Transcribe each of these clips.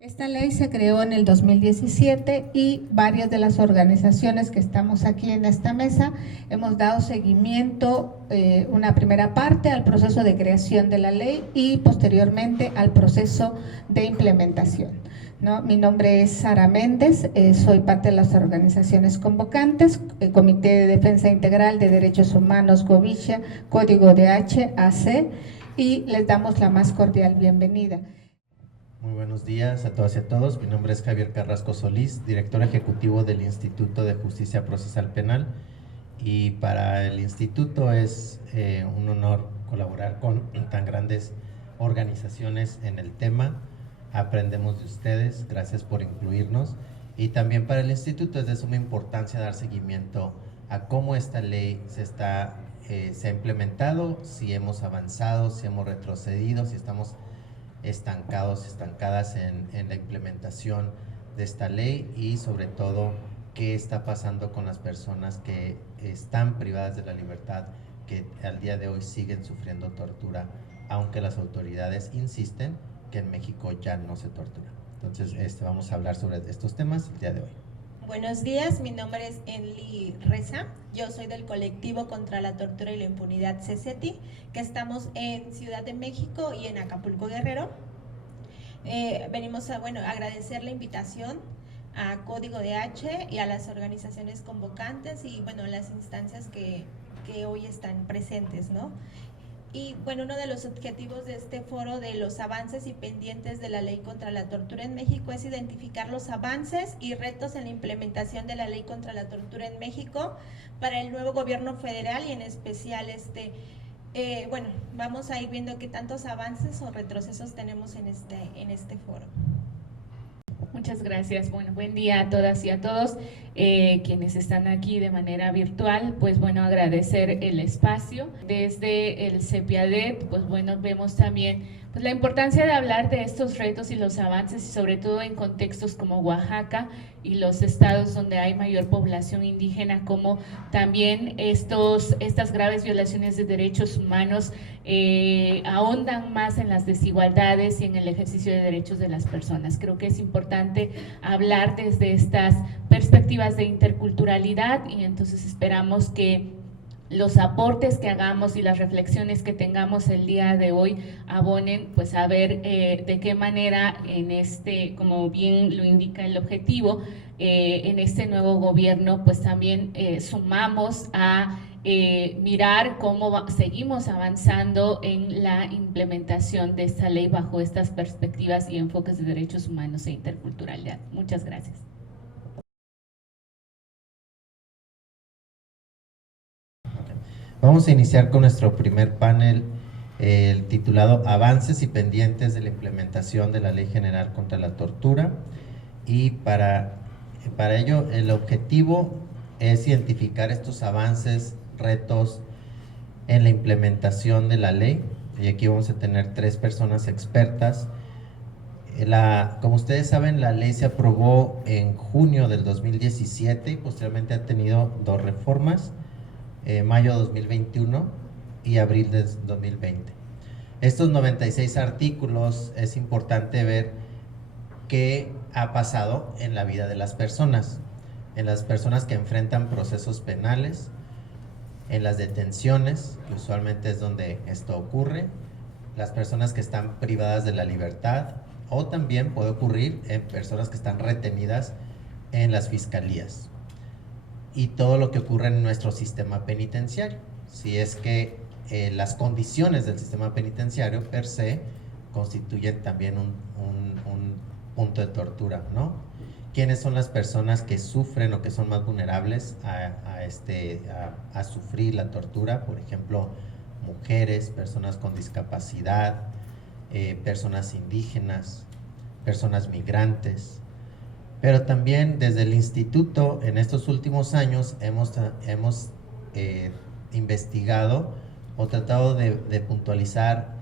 Esta ley se creó en el 2017 y varias de las organizaciones que estamos aquí en esta mesa hemos dado seguimiento, una primera parte al proceso de creación de la ley y posteriormente al proceso de implementación, ¿no? Mi nombre es Sara Méndez, soy parte de las organizaciones convocantes, el Comité de Defensa Integral de Derechos Humanos, Govicia, Código de HAC, y les damos la más cordial bienvenida. Muy buenos días a todas y a todos. Mi nombre es Javier Carrasco Solís, director ejecutivo del Instituto de Justicia Procesal Penal. Y para el instituto es un honor colaborar con tan grandes organizaciones en el tema. Aprendemos de ustedes, gracias por incluirnos. Y también para el instituto es de suma importancia dar seguimiento a cómo esta ley se ha implementado, si hemos avanzado, si hemos retrocedido, si estamos estancadas en la implementación de esta ley y sobre todo qué está pasando con las personas que están privadas de la libertad, que al día de hoy siguen sufriendo tortura, aunque las autoridades insisten que en México ya no se tortura. Entonces vamos a hablar sobre estos temas el día de hoy. Buenos días, mi nombre es Enli Reza, yo soy del colectivo contra la tortura y la impunidad CECETI, que estamos en Ciudad de México y en Acapulco, Guerrero. Venimos a agradecer la invitación a Código de H y a las organizaciones convocantes y las instancias que hoy están presentes, ¿no? Y uno de los objetivos de este foro de los avances y pendientes de la ley contra la tortura en México es identificar los avances y retos en la implementación de la ley contra la tortura en México para el nuevo gobierno federal y en especial vamos a ir viendo qué tantos avances o retrocesos tenemos en este foro. Muchas gracias. Bueno, buen día a todas y a todos quienes están aquí de manera virtual. Pues bueno, agradecer el espacio. Desde el CEPIADET, pues bueno, vemos también pues la importancia de hablar de estos retos y los avances, y sobre todo en contextos como Oaxaca y los estados donde hay mayor población indígena, como también estas graves violaciones de derechos humanos ahondan más en las desigualdades y en el ejercicio de derechos de las personas. Creo que es importante hablar desde estas perspectivas de interculturalidad, y entonces esperamos que los aportes que hagamos y las reflexiones que tengamos el día de hoy abonen pues a ver de qué manera como bien lo indica el objetivo, en este nuevo gobierno pues también sumamos a mirar cómo seguimos avanzando en la implementación de esta ley bajo estas perspectivas y enfoques de derechos humanos e interculturalidad. Muchas gracias. Vamos a iniciar con nuestro primer panel, titulado Avances y pendientes de la implementación de la Ley General contra la Tortura. Y para ello el objetivo es identificar estos avances, retos en la implementación de la ley. Y aquí vamos a tener 3 personas expertas. Como ustedes saben, la ley se aprobó en junio del 2017 y posteriormente ha tenido 2 reformas. Mayo de 2021 y abril de 2020. Estos 96 artículos, es importante ver qué ha pasado en la vida de las personas, en las personas que enfrentan procesos penales, en las detenciones, que usualmente es donde esto ocurre, las personas que están privadas de la libertad, o también puede ocurrir en personas que están retenidas en las fiscalías, y todo lo que ocurre en nuestro sistema penitenciario, si es que las condiciones del sistema penitenciario per se constituyen también un punto de tortura, ¿no? ¿Quiénes son las personas que sufren o que son más vulnerables a sufrir la tortura? Por ejemplo, mujeres, personas con discapacidad, personas indígenas, personas migrantes. Pero también desde el instituto en estos últimos años hemos investigado o tratado de puntualizar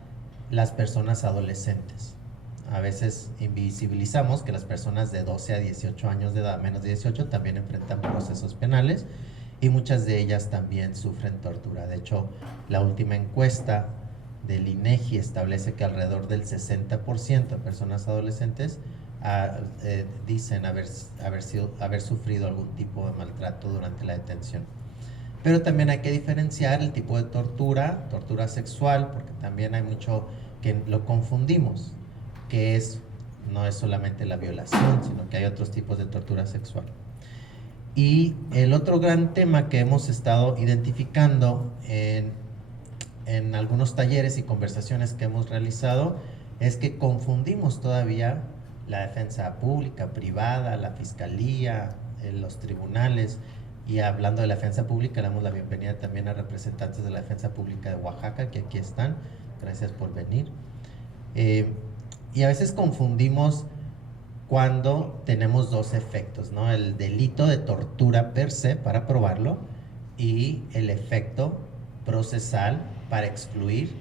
las personas adolescentes. A veces invisibilizamos que las personas de 12 a 18 años de edad, menos de 18, también enfrentan procesos penales, y muchas de ellas también sufren tortura. De hecho, la última encuesta del INEGI establece que alrededor del 60% de personas adolescentes dicen haber sufrido algún tipo de maltrato durante la detención. Pero también hay que diferenciar el tipo de tortura sexual, porque también hay mucho que lo confundimos, que no es solamente la violación, sino que hay otros tipos de tortura sexual. Y el otro gran tema que hemos estado identificando en algunos talleres y conversaciones que hemos realizado es que confundimos todavía la defensa pública, privada, la fiscalía, los tribunales. Y hablando de la defensa pública, le damos la bienvenida también a representantes de la defensa pública de Oaxaca, que aquí están. Gracias por venir. Y a veces confundimos cuando tenemos dos efectos, ¿no? El delito de tortura per se, para probarlo, y el efecto procesal para excluir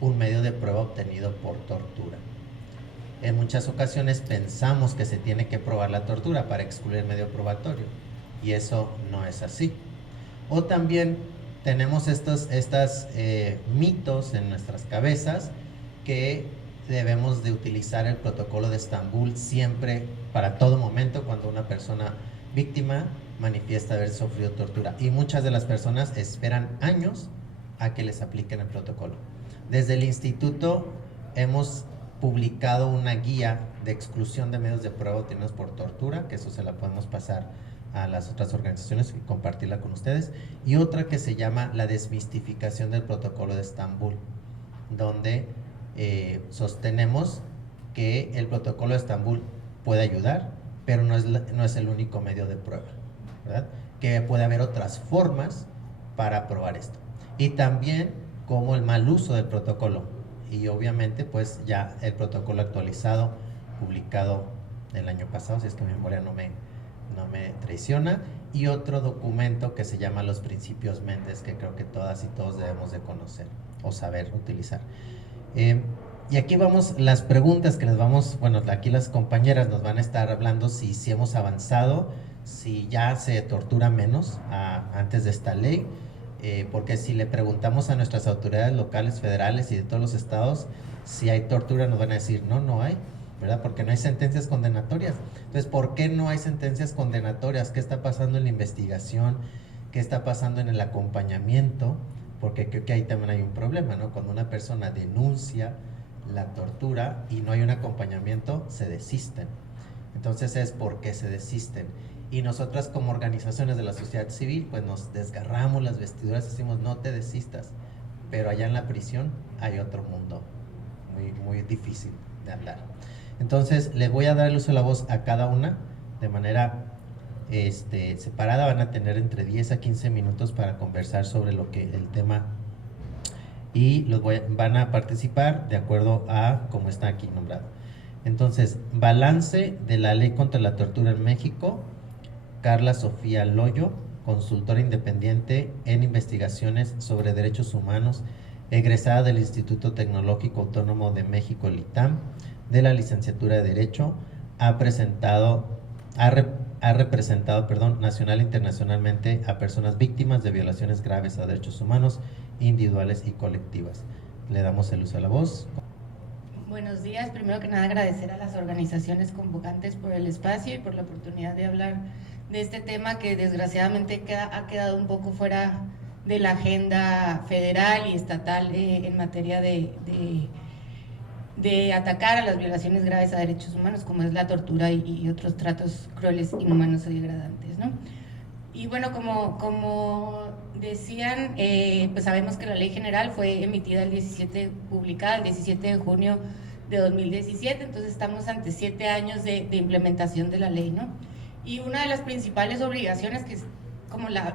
un medio de prueba obtenido por tortura. En muchas ocasiones pensamos que se tiene que probar la tortura para excluir el medio probatorio, y eso no es así. O también tenemos estos mitos en nuestras cabezas que debemos de utilizar el protocolo de Estambul siempre, para todo momento, cuando una persona víctima manifiesta haber sufrido tortura. Y muchas de las personas esperan años a que les apliquen el protocolo. Desde el instituto hemos publicado una guía de exclusión de medios de prueba obtenidos por tortura, que eso se la podemos pasar a las otras organizaciones y compartirla con ustedes, y otra que se llama la desmistificación del protocolo de Estambul, donde sostenemos que el protocolo de Estambul puede ayudar, pero no es el único medio de prueba, ¿verdad? Que puede haber otras formas para probar esto. Y también como el mal uso del protocolo, y obviamente pues ya el protocolo actualizado, publicado el año pasado, si es que mi memoria no me traiciona, y otro documento que se llama Los Principios Méndez, que creo que todas y todos debemos de conocer o saber utilizar. Y aquí vamos las preguntas que les vamos, bueno, aquí las compañeras nos van a estar hablando si hemos avanzado, si ya se tortura menos antes de esta ley, porque si le preguntamos a nuestras autoridades locales, federales y de todos los estados si hay tortura, nos van a decir no hay, ¿verdad? Porque no hay sentencias condenatorias. Entonces, ¿por qué no hay sentencias condenatorias? ¿Qué está pasando en la investigación? ¿Qué está pasando en el acompañamiento? Porque creo que ahí también hay un problema, ¿no? Cuando una persona denuncia la tortura y no hay un acompañamiento, se desisten. Entonces es porque se desisten. Y nosotras como organizaciones de la sociedad civil, pues nos desgarramos las vestiduras y decimos, no te desistas. Pero allá en la prisión hay otro mundo muy, muy difícil de hablar. Entonces, le voy a dar el uso de la voz a cada una de manera separada. Van a tener entre 10 a 15 minutos para conversar sobre el tema, y van a participar de acuerdo a cómo está aquí nombrado. Entonces, balance de la ley contra la tortura en México. Carla Sofía Loyo, consultora independiente en investigaciones sobre derechos humanos, egresada del Instituto Tecnológico Autónomo de México, el ITAM, de la licenciatura de Derecho, ha representado nacional e internacionalmente a personas víctimas de violaciones graves a derechos humanos individuales y colectivas. Le damos el uso de la voz. Buenos días. Primero que nada, agradecer a las organizaciones convocantes por el espacio y por la oportunidad de hablar de este tema que desgraciadamente ha quedado un poco fuera de la agenda federal y estatal en materia de atacar a las violaciones graves a derechos humanos, como es la tortura y otros tratos crueles, inhumanos o degradantes, ¿no? Y bueno, como decían, pues sabemos que la ley general fue emitida publicada el 17 de junio de 2017, entonces estamos ante 7 años de implementación de la ley, ¿no? Y una de las principales obligaciones, que es como la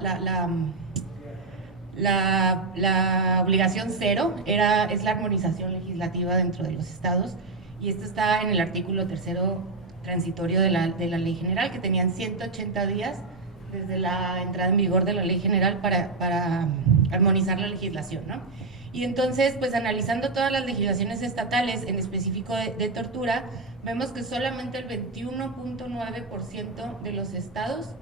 obligación cero, es la armonización legislativa dentro de los estados, y esto está en el artículo 3º transitorio de la ley general, que tenían 180 días desde la entrada en vigor de la ley general para armonizar la legislación, ¿no? Y entonces, pues analizando todas las legislaciones estatales, en específico de tortura, vemos que solamente el 21.9% de los estados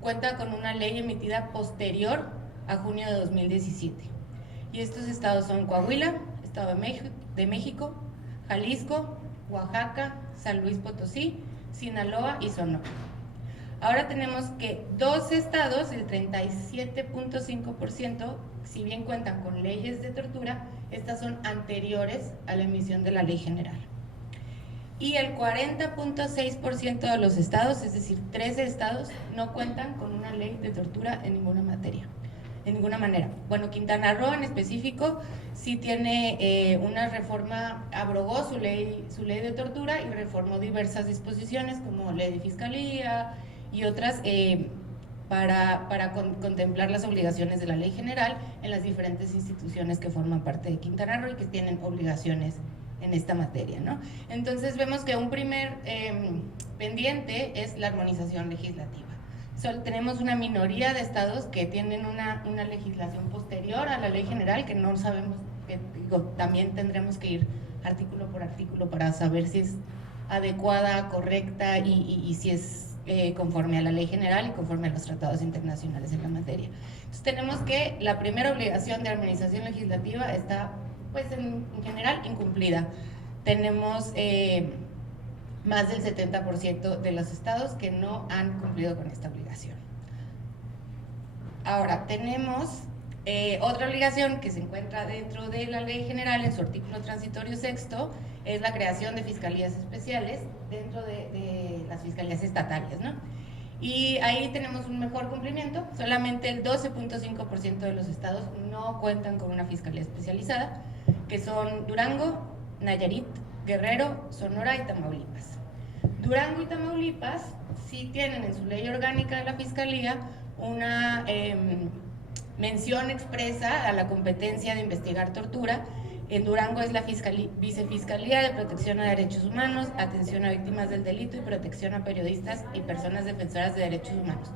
cuenta con una ley emitida posterior a junio de 2017. Y estos estados son Coahuila, Estado de México, Jalisco, Oaxaca, San Luis Potosí, Sinaloa y Sonora. Ahora tenemos que 2 estados, el 37.5%, si bien cuentan con leyes de tortura, estas son anteriores a la emisión de la ley general. Y el 40.6% de los estados, es decir, 13 estados, no cuentan con una ley de tortura en ninguna materia, en ninguna manera. Bueno, Quintana Roo en específico sí tiene una reforma, abrogó su ley de tortura y reformó diversas disposiciones como ley de fiscalía y otras para contemplar las obligaciones de la ley general en las diferentes instituciones que forman parte de Quintana Roo y que tienen obligaciones en esta materia, ¿no? Entonces vemos que un primer pendiente es la armonización legislativa. Tenemos una minoría de estados que tienen una legislación posterior a la ley general, que no sabemos, que también tendremos que ir artículo por artículo para saber si es adecuada, correcta y si es conforme a la ley general y conforme a los tratados internacionales en la materia. Entonces tenemos que la primera obligación de armonización legislativa está, pues en general, incumplida. Tenemos más del 70% de los estados que no han cumplido con esta obligación. Ahora, tenemos otra obligación que se encuentra dentro de la ley general en su artículo transitorio sexto, es la creación de fiscalías especiales dentro de las fiscalías estatales, ¿no? Y ahí tenemos un mejor cumplimiento, solamente el 12.5% de los estados no cuentan con una fiscalía especializada, que son Durango, Nayarit, Guerrero, Sonora y Tamaulipas. Durango y Tamaulipas sí tienen en su ley orgánica de la Fiscalía una mención expresa a la competencia de investigar tortura. En Durango es la Vicefiscalía de Protección a Derechos Humanos, Atención a Víctimas del Delito y Protección a Periodistas y Personas Defensoras de Derechos Humanos.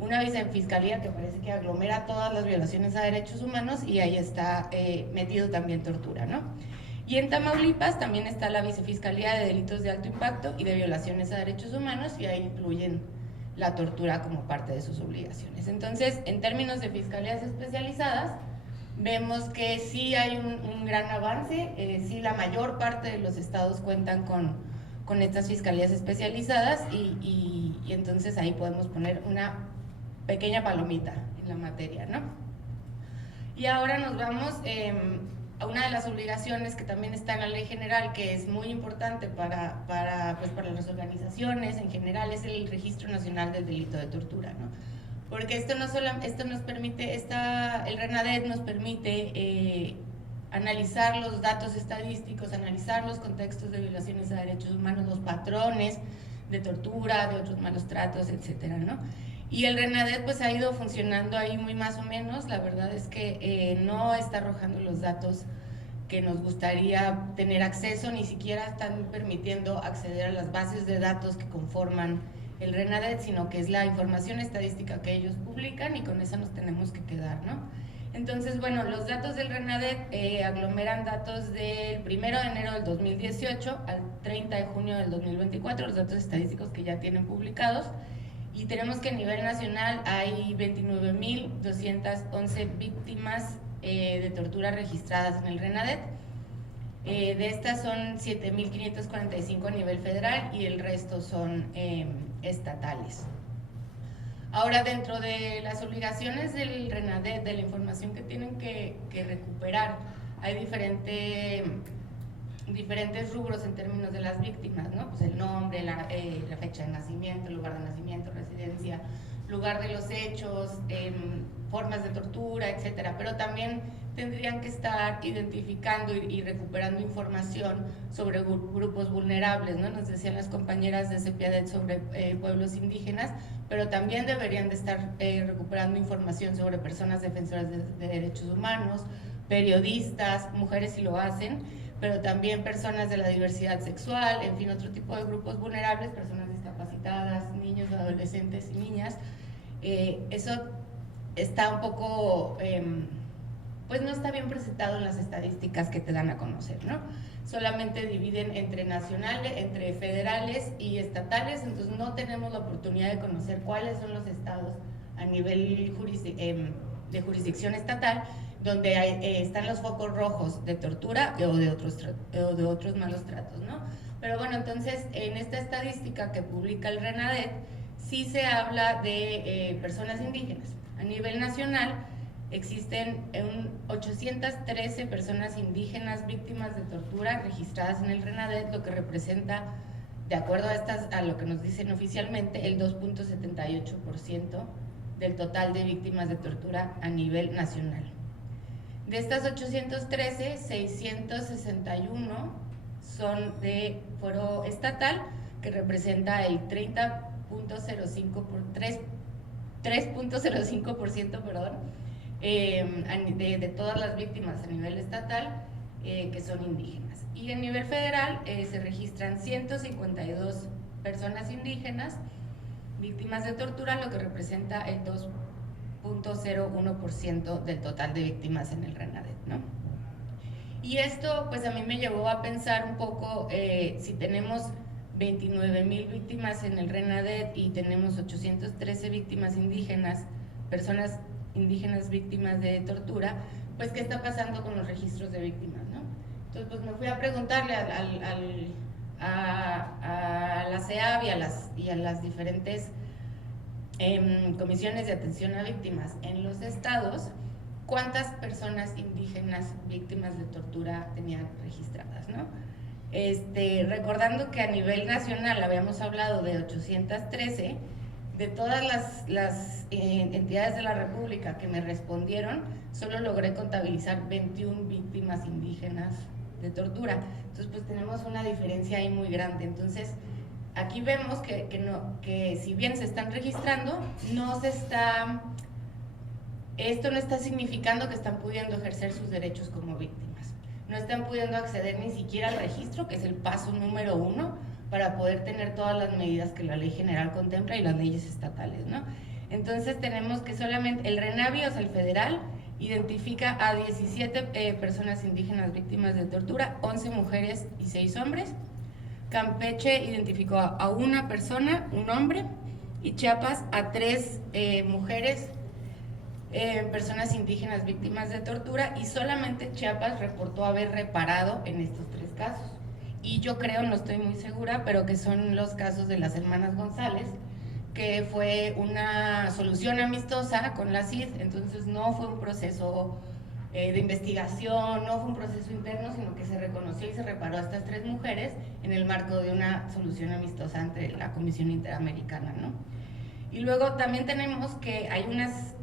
Una vicefiscalía que parece que aglomera todas las violaciones a derechos humanos y ahí está metido también tortura, ¿no? Y en Tamaulipas también está la Vicefiscalía de Delitos de Alto Impacto y de Violaciones a Derechos Humanos y ahí incluyen la tortura como parte de sus obligaciones. Entonces, en términos de fiscalías especializadas, vemos que sí hay un gran avance, sí la mayor parte de los estados cuentan con estas fiscalías especializadas y entonces ahí podemos poner una pequeña palomita en la materia, ¿no? Y ahora nos vamos a una de las obligaciones que también está en la ley general, que es muy importante para las organizaciones en general, es el Registro Nacional del Delito de Tortura, ¿no? Porque esto nos permite, el RENADET nos permite analizar los datos estadísticos, analizar los contextos de violaciones a derechos humanos, los patrones de tortura, de otros malos tratos, etcétera, ¿no? Y el RENADET pues ha ido funcionando ahí muy más o menos, la verdad es que no está arrojando los datos que nos gustaría tener acceso, ni siquiera están permitiendo acceder a las bases de datos que conforman el RENADET, sino que es la información estadística que ellos publican y con esa nos tenemos que quedar, ¿no? Entonces, bueno, los datos del RENADET aglomeran datos del 1 de enero del 2018 al 30 de junio del 2024, los datos estadísticos que ya tienen publicados, y tenemos que a nivel nacional hay 29.211 víctimas de tortura registradas en el RENADET. De estas son 7.545 a nivel federal y el resto son estatales. Ahora, dentro de las obligaciones del RENADET, de la información que tienen que recuperar, hay diferentes rubros en términos de las víctimas, ¿no? Pues el nombre, la fecha de nacimiento, el lugar de nacimiento, residencia, lugar de los hechos, formas de tortura, etcétera. Pero también tendrían que estar identificando y recuperando información sobre grupos vulnerables, ¿no? Nos decían las compañeras de CEPIADET sobre pueblos indígenas, pero también deberían de estar recuperando información sobre personas defensoras de derechos humanos, periodistas, mujeres si lo hacen, pero también personas de la diversidad sexual, en fin, otro tipo de grupos vulnerables, personas discapacitadas, niños, adolescentes y niñas. Eso está un poco, pues no está bien presentado en las estadísticas que te dan a conocer, ¿no? Solamente dividen entre nacionales, entre federales y estatales, entonces no tenemos la oportunidad de conocer cuáles son los estados a nivel jurisdicción estatal, donde están los focos rojos de tortura o de otros malos tratos, ¿no? Pero bueno, entonces en esta estadística que publica el RENADET sí se habla de personas indígenas. A nivel nacional existen 813 personas indígenas víctimas de tortura registradas en el RENADET, lo que representa, de acuerdo a lo que nos dicen oficialmente, el 2.78% del total de víctimas de tortura a nivel nacional. De estas 813, 661 son de foro estatal, que representa el 3.05%, de todas las víctimas a nivel estatal que son indígenas. Y a nivel federal se registran 152 personas indígenas víctimas de tortura, lo que representa el 2.01% del total de víctimas en el RENADET, ¿no? Y esto pues a mí me llevó a pensar un poco, si tenemos 29,000 víctimas en el RENADET y tenemos 813 víctimas indígenas, personas indígenas víctimas de tortura, pues qué está pasando con los registros de víctimas, ¿no? Entonces pues me fui a preguntarle a la CEAB y a las diferentes comisiones de atención a víctimas en los estados, cuántas personas indígenas víctimas de tortura tenían registradas, ¿no? Recordando que a nivel nacional habíamos hablado de 813, de todas las entidades de la República que me respondieron, solo logré contabilizar 21 víctimas indígenas de tortura. Entonces pues tenemos una diferencia ahí muy grande. Entonces aquí vemos que si bien se están registrando, esto no está significando que están pudiendo ejercer sus derechos como víctimas. No están pudiendo acceder ni siquiera al registro, que es el paso número 1 para poder tener todas las medidas que la ley general contempla y las leyes estatales, ¿no? Entonces tenemos que solamente el RENAVI, o sea, el federal, identifica a 17 personas indígenas víctimas de tortura, 11 mujeres y 6 hombres. Campeche identificó a una persona, un hombre, y Chiapas a 3 mujeres, personas indígenas víctimas de tortura, y solamente Chiapas reportó haber reparado en estos 3 casos. Y yo creo, no estoy muy segura, pero que son los casos de las hermanas González, que fue una solución amistosa con la CID, entonces no fue un proceso de investigación, no fue un proceso interno, sino que se reconoció y se reparó a estas 3 mujeres en el marco de una solución amistosa ante la Comisión Interamericana, ¿no? Y luego también tenemos que hay unas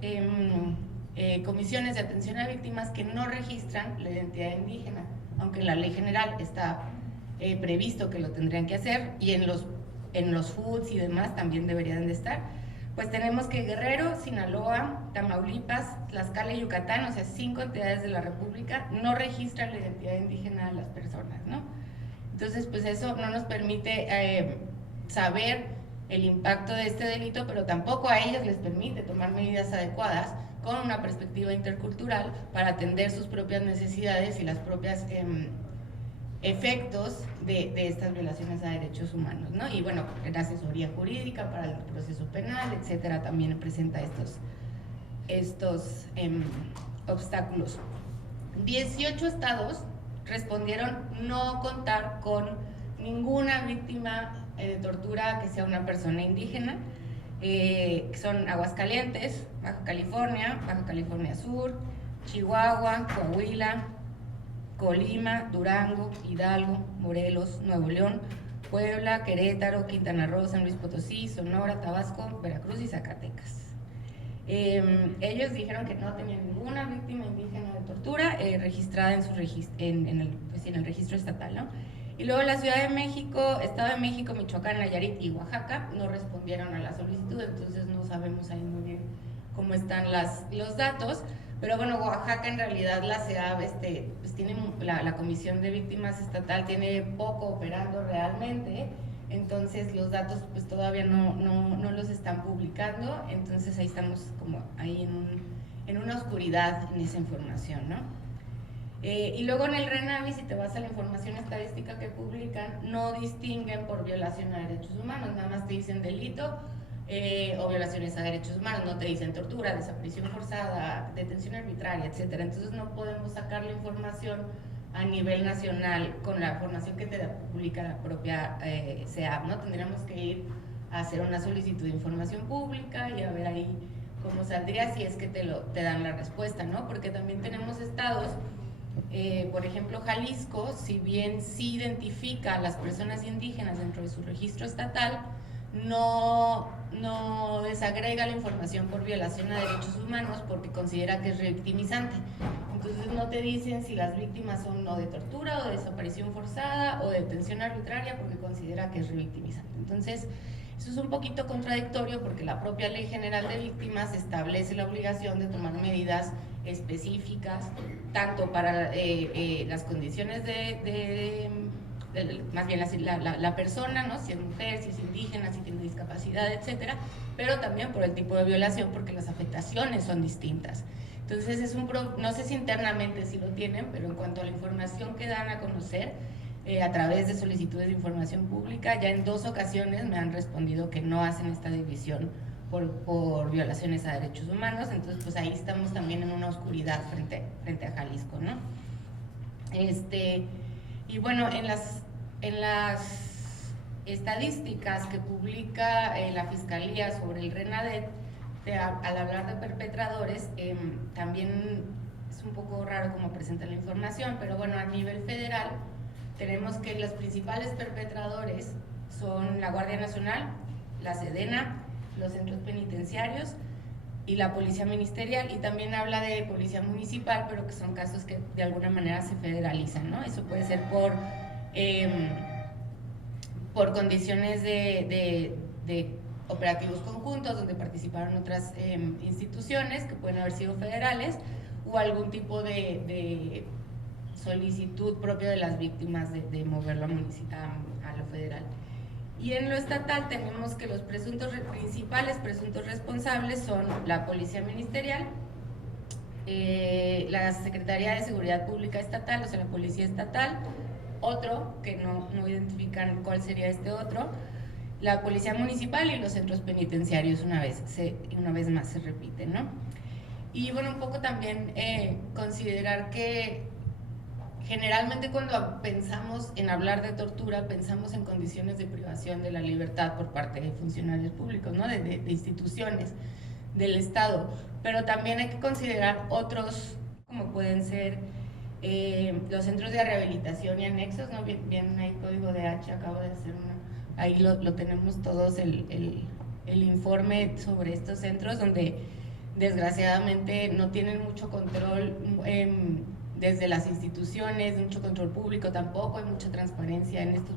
comisiones de atención a víctimas que no registran la identidad indígena, aunque en la ley general está previsto que lo tendrían que hacer, y en los FUDs y demás también deberían de estar. Pues tenemos que Guerrero, Sinaloa, Tamaulipas, Tlaxcala y Yucatán, o sea 5 entidades de la República, no registran la identidad indígena de las personas, ¿no? Entonces pues eso no nos permite saber el impacto de este delito, pero tampoco a ellas les permite tomar medidas adecuadas con una perspectiva intercultural para atender sus propias necesidades y las propias efectos de estas violaciones a derechos humanos, ¿no? Y bueno, la asesoría jurídica para el proceso penal, etcétera, también presenta estos obstáculos. 18 estados respondieron no contar con ninguna víctima de tortura que sea una persona indígena, que son Aguascalientes, Baja California Sur, Chihuahua, Coahuila, Colima, Durango, Hidalgo, Morelos, Nuevo León, Puebla, Querétaro, Quintana Roo, San Luis Potosí, Sonora, Tabasco, Veracruz y Zacatecas. Ellos dijeron que no tenían ninguna víctima indígena de tortura registrada en el registro estatal, ¿no? Y luego la Ciudad de México, Estado de México, Michoacán, Nayarit y Oaxaca no respondieron a la solicitud, entonces no sabemos ahí muy bien cómo están los datos. Pero bueno, Oaxaca en realidad la CEAB pues tiene la Comisión de Víctimas Estatal tiene poco operando realmente, entonces los datos pues todavía no los están publicando, entonces ahí estamos como ahí en una oscuridad en esa información, ¿no? Y luego en el RENAVI, si te vas a la información estadística que publican, no distinguen por violación a derechos humanos, nada más te dicen delito o violaciones a derechos humanos, no te dicen tortura, desaparición forzada, detención arbitraria, etcétera. Entonces no podemos sacar la información a nivel nacional con la información que te publica la propia CEAP, ¿no? Tendríamos que ir a hacer una solicitud de información pública y a ver ahí cómo saldría si es que te dan la respuesta, ¿no? Porque también tenemos estados, por ejemplo Jalisco, si bien sí identifica a las personas indígenas dentro de su registro estatal, no desagrega la información por violación a derechos humanos porque considera que es revictimizante. Entonces no te dicen si las víctimas son o de tortura o de desaparición forzada o de detención arbitraria porque considera que es revictimizante. Entonces eso es un poquito contradictorio porque la propia Ley General de Víctimas establece la obligación de tomar medidas específicas tanto para las condiciones más bien la persona, ¿no? Si es mujer, si es indígena, si tiene discapacidad, etcétera, pero también por el tipo de violación porque las afectaciones son distintas. Entonces no sé si internamente si lo tienen, pero en cuanto a la información que dan a conocer a través de solicitudes de información pública, ya en 2 ocasiones me han respondido que no hacen esta división por violaciones a derechos humanos. Entonces pues ahí estamos también en una oscuridad frente a Jalisco, ¿no? Y bueno, en las estadísticas que publica la Fiscalía sobre el RENADET, al hablar de perpetradores, también es un poco raro cómo presenta la información, pero bueno, a nivel federal tenemos que los principales perpetradores son la Guardia Nacional, la Sedena, los centros penitenciarios y la Policía Ministerial, y también habla de Policía Municipal, pero que son casos que de alguna manera se federalizan, ¿no? Eso puede ser por condiciones de operativos conjuntos donde participaron otras instituciones que pueden haber sido federales o algún tipo de solicitud propia de las víctimas de moverlo a lo federal. Y en lo estatal tenemos que los principales presuntos responsables son la Policía Ministerial, la Secretaría de Seguridad Pública Estatal, o sea, la Policía Estatal, otro, que no identifican cuál sería este otro, la Policía Municipal y los centros penitenciarios una vez más se repite, ¿no? Y bueno, un poco también considerar que generalmente cuando pensamos en hablar de tortura, pensamos en condiciones de privación de la libertad por parte de funcionarios públicos, ¿no? de instituciones del Estado, pero también hay que considerar otros, como pueden ser los centros de rehabilitación y anexos, ¿no? Bien hay código de H, acabo de hacer ahí lo tenemos todos el informe sobre estos centros donde desgraciadamente no tienen mucho control desde las instituciones, mucho control público tampoco, hay mucha transparencia en estos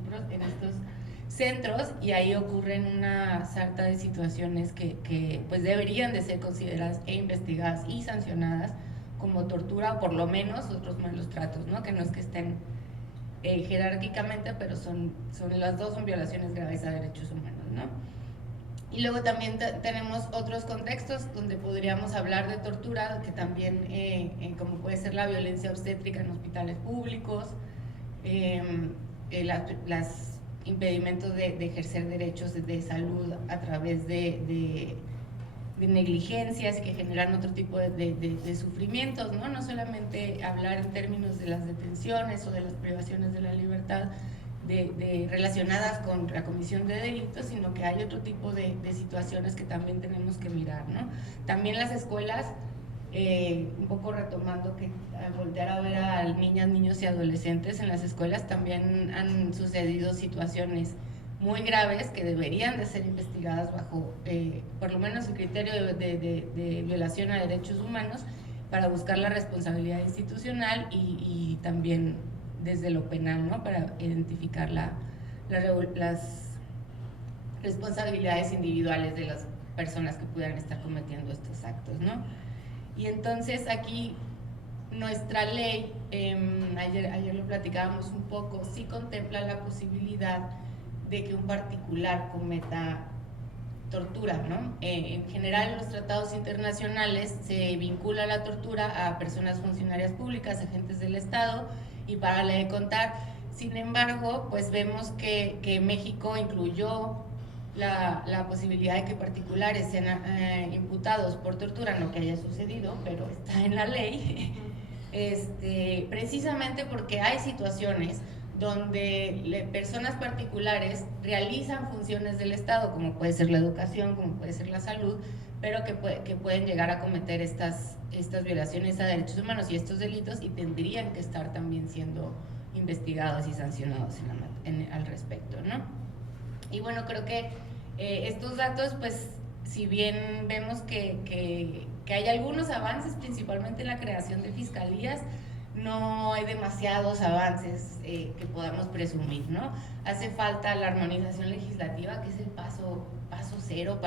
centros y ahí ocurren una sarta de situaciones que pues deberían de ser consideradas e investigadas y sancionadas como tortura o por lo menos otros malos tratos, ¿no? Que no es que estén jerárquicamente, pero las dos son violaciones graves a derechos humanos, ¿no? Y luego también tenemos otros contextos donde podríamos hablar de tortura, que también, como puede ser la violencia obstétrica en hospitales públicos, los impedimentos de ejercer derechos de salud a través de negligencias que generan otro tipo de sufrimientos, ¿no? No solamente hablar en términos de las detenciones o de las privaciones de la libertad relacionadas con la comisión de delitos, sino que hay otro tipo de situaciones que también tenemos que mirar, ¿no? También las escuelas, un poco retomando que al voltear a ver a niñas, niños y adolescentes en las escuelas también han sucedido situaciones muy graves que deberían de ser investigadas bajo por lo menos el criterio de violación a derechos humanos para buscar la responsabilidad institucional y también desde lo penal, ¿no? Para identificar las responsabilidades individuales de las personas que pudieran estar cometiendo estos actos, ¿no? Y entonces aquí nuestra ley, ayer lo platicábamos un poco, sí contempla la posibilidad de que un particular cometa tortura, ¿no? En general, en los tratados internacionales se vincula la tortura a personas funcionarias públicas, agentes del Estado, y para de contar. Sin embargo, pues vemos que México incluyó la posibilidad de que particulares sean imputados por tortura, no que haya sucedido, pero está en la ley, precisamente porque hay situaciones donde personas particulares realizan funciones del Estado, como puede ser la educación, como puede ser la salud, pero que pueden llegar a cometer estas violaciones a derechos humanos y estos delitos, y tendrían que estar también siendo investigados y sancionados al respecto, ¿no? Y bueno, creo que estos datos, pues, si bien vemos que hay algunos avances, principalmente en la creación de fiscalías, no hay demasiados avances que podamos presumir, ¿no? Hace falta la armonización legislativa, que es el paso cero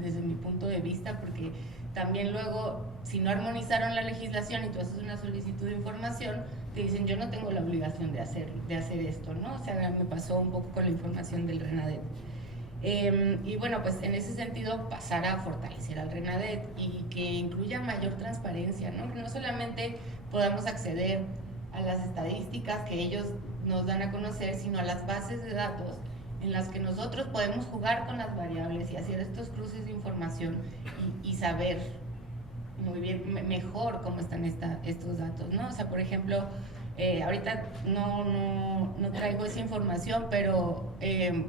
desde mi punto de vista, porque también luego, si no armonizaron la legislación y tú haces una solicitud de información, te dicen, yo no tengo la obligación de hacer esto, ¿no? O sea, me pasó un poco con la información del RENADET. Y bueno, pues en ese sentido pasar a fortalecer al RENADET y que incluya mayor transparencia, ¿no? Que no solamente podamos acceder a las estadísticas que ellos nos dan a conocer, sino a las bases de datos en las que nosotros podemos jugar con las variables y hacer estos cruces de información y saber muy bien, mejor cómo están estos datos, ¿no? O sea, por ejemplo, ahorita no traigo esa información, pero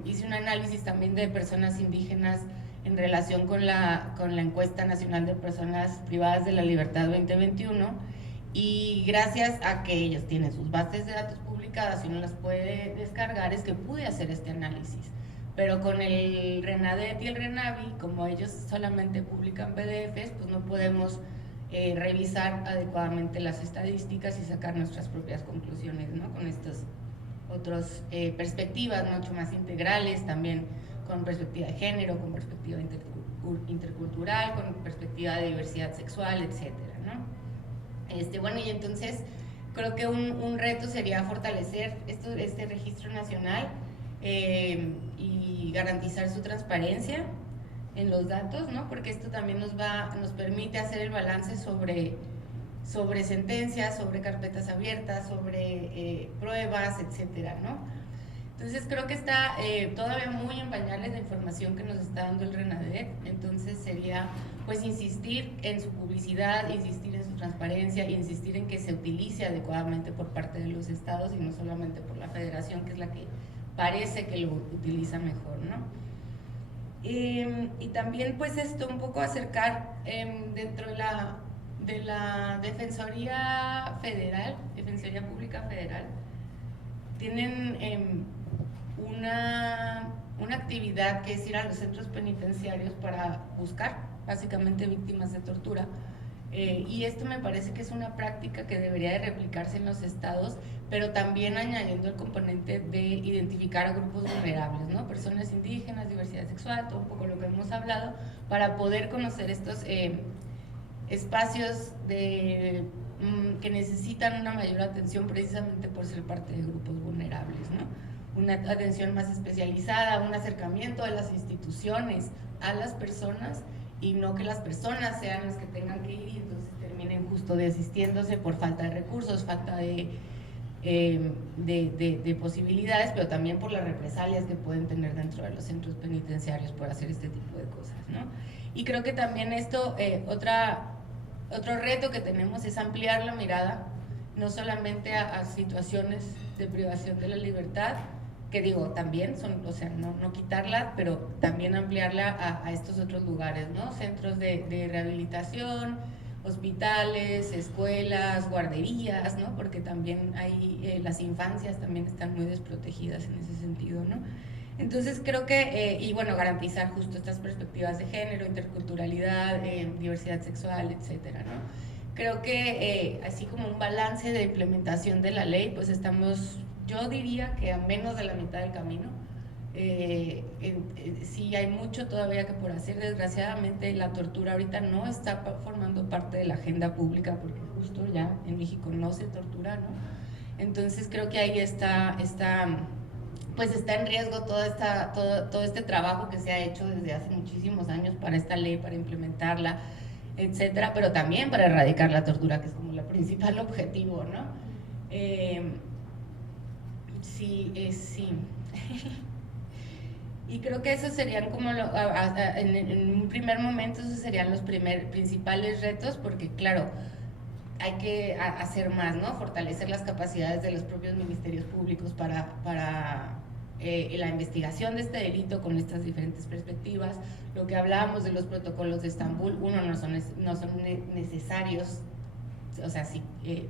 hice un análisis también de personas indígenas en relación con la encuesta nacional de personas privadas de la libertad 2021, y gracias a que ellos tienen sus bases de datos publicadas y uno las puede descargar, es que pude hacer este análisis. Pero con el RENADET y el RENAVI, como ellos solamente publican PDFs, pues no podemos revisar adecuadamente las estadísticas y sacar nuestras propias conclusiones, ¿no? Con estas otras perspectivas mucho más integrales, también con perspectiva de género, con perspectiva intercultural, con perspectiva de diversidad sexual, etcétera, ¿no? Bueno, y entonces creo que un reto sería fortalecer este registro nacional y garantizar su transparencia en los datos, ¿no? Porque esto también nos permite hacer el balance sobre sentencias, sobre carpetas abiertas, sobre pruebas, etcétera, ¿no? Entonces creo que está todavía muy en pañales la información que nos está dando el RENADET. Entonces sería pues insistir en su publicidad, insistir en su transparencia, insistir en que se utilice adecuadamente por parte de los estados y no solamente por la federación, que es la que parece que lo utiliza mejor, ¿no? Y también pues un poco acercar dentro de la Defensoría Federal, Defensoría Pública Federal, tienen una actividad que es ir a los centros penitenciarios para buscar básicamente víctimas de tortura, y esto me parece que es una práctica que debería de replicarse en los estados, pero también añadiendo el componente de identificar a grupos vulnerables, ¿no? Personas indígenas, diversidad sexual, todo un poco lo que hemos hablado, para poder conocer estos espacios que necesitan una mayor atención precisamente por ser parte de grupos vulnerables, ¿no? Una atención más especializada, un acercamiento de las instituciones a las personas, y no que las personas sean las que tengan que ir y entonces terminen justo desistiéndose por falta de recursos, falta de posibilidades, pero también por las represalias que pueden tener dentro de los centros penitenciarios por hacer este tipo de cosas, ¿no? Y creo que también esto, otro reto que tenemos es ampliar la mirada, no solamente a situaciones de privación de la libertad, que digo, también son, o sea, no quitarla, pero también ampliarla a estos otros lugares, ¿no? Centros de rehabilitación, hospitales, escuelas, guarderías, ¿no? Porque también hay, las infancias también están muy desprotegidas en ese sentido, ¿no? Entonces creo que, y bueno, garantizar justo estas perspectivas de género, interculturalidad, diversidad sexual, etcétera, ¿no? Creo que así como un balance de implementación de la ley, pues estamos, yo diría que a menos de la mitad del camino. Sí hay mucho todavía que por hacer. Desgraciadamente la tortura ahorita no está formando parte de la agenda pública, porque justo ya en México no se tortura, ¿no? Entonces creo que ahí está en riesgo todo este trabajo que se ha hecho desde hace muchísimos años para esta ley, para implementarla, etcétera, pero también para erradicar la tortura, que es como el principal objetivo, ¿no? Sí. Y creo que esos serían como, en un primer momento, esos serían los principales retos, porque claro, hay que hacer más, ¿no? Fortalecer las capacidades de los propios ministerios públicos para la investigación de este delito con estas diferentes perspectivas. Lo que hablábamos de los protocolos de Estambul, uno, no son necesarios, o sea, sí,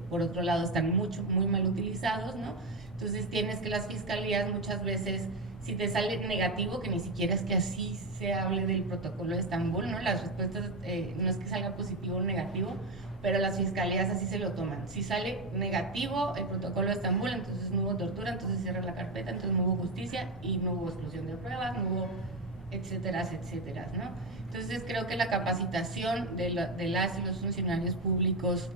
por otro lado están muy mal utilizados, ¿no? Entonces tienes que las fiscalías muchas veces, si te sale negativo, que ni siquiera es que así se hable del protocolo de Estambul, ¿no? Las respuestas no es que salga positivo o negativo, pero las fiscalías así se lo toman. Si sale negativo el protocolo de Estambul, entonces no hubo tortura, entonces cierra la carpeta, entonces no hubo justicia y no hubo exclusión de pruebas, no hubo etcétera, etcétera, ¿no? Entonces creo que la capacitación de las y los funcionarios públicos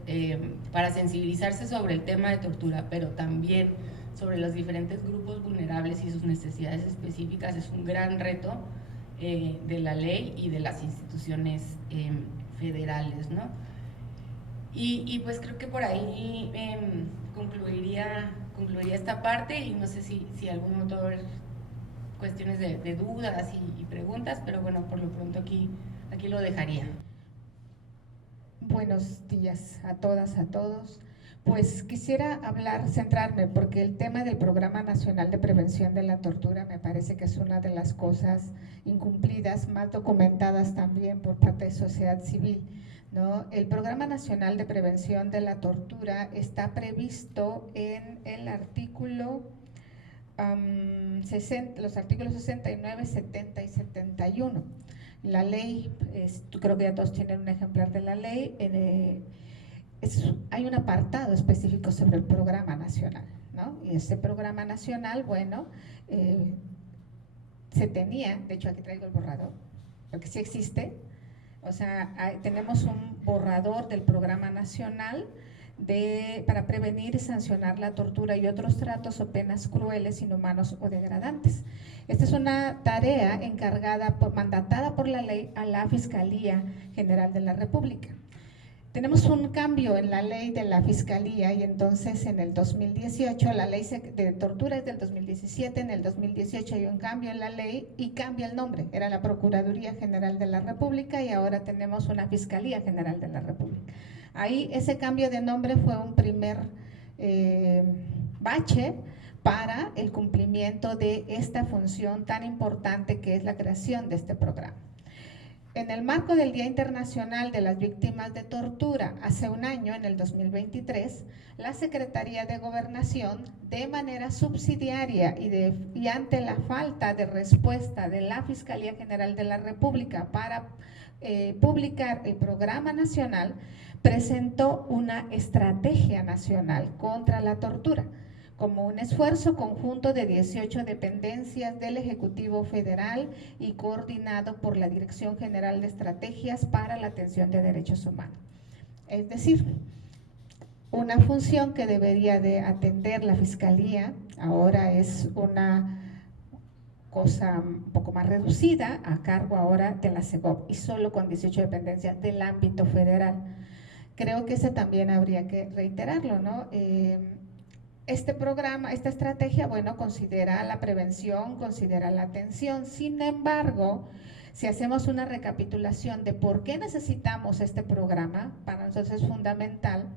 para sensibilizarse sobre el tema de tortura, pero también sobre los diferentes grupos vulnerables y sus necesidades específicas es un gran reto de la ley y de las instituciones federales, ¿no? Y pues creo que por ahí concluiría esta parte, y no sé si algún autor cuestiones de dudas y preguntas, pero bueno, por lo pronto aquí lo dejaría. Buenos días a todas, a todos. Pues quisiera centrarme, porque el tema del Programa Nacional de Prevención de la Tortura me parece que es una de las cosas incumplidas, más documentadas también por parte de sociedad civil, ¿no? El Programa Nacional de Prevención de la Tortura está previsto en el artículo, los artículos 69, 70 y 71. La ley, creo que ya todos tienen un ejemplar de la ley, hay un apartado específico sobre el programa nacional, ¿no? Y ese programa nacional, bueno, se tenía, de hecho aquí traigo el borrador, porque sí existe, o sea, tenemos un borrador del programa nacional para prevenir y sancionar la tortura y otros tratos o penas crueles, inhumanos o degradantes. Esta es una tarea mandatada por la ley a la Fiscalía General de la República. Tenemos un cambio en la ley de la Fiscalía, y entonces en el 2018, la ley de tortura es del 2017, en el 2018 hay un cambio en la ley y cambia el nombre, era la Procuraduría General de la República y ahora tenemos una Fiscalía General de la República. Ahí ese cambio de nombre fue un primer bache para el cumplimiento de esta función tan importante que es la creación de este programa. En el marco del Día Internacional de las Víctimas de Tortura, hace un año, en el 2023, la Secretaría de Gobernación, de manera subsidiaria y ante la falta de respuesta de la Fiscalía General de la República para publicar el programa nacional, presentó una estrategia nacional contra la tortura, como un esfuerzo conjunto de 18 dependencias del Ejecutivo Federal y coordinado por la Dirección General de Estrategias para la Atención de Derechos Humanos. Es decir, una función que debería de atender la Fiscalía, ahora es una cosa un poco más reducida, a cargo ahora de la SEGOV y solo con 18 dependencias del ámbito federal. Creo que ese también habría que reiterarlo, ¿no? Este programa, esta estrategia, bueno, considera la prevención, considera la atención. Sin embargo, si hacemos una recapitulación de por qué necesitamos este programa, para nosotros es fundamental,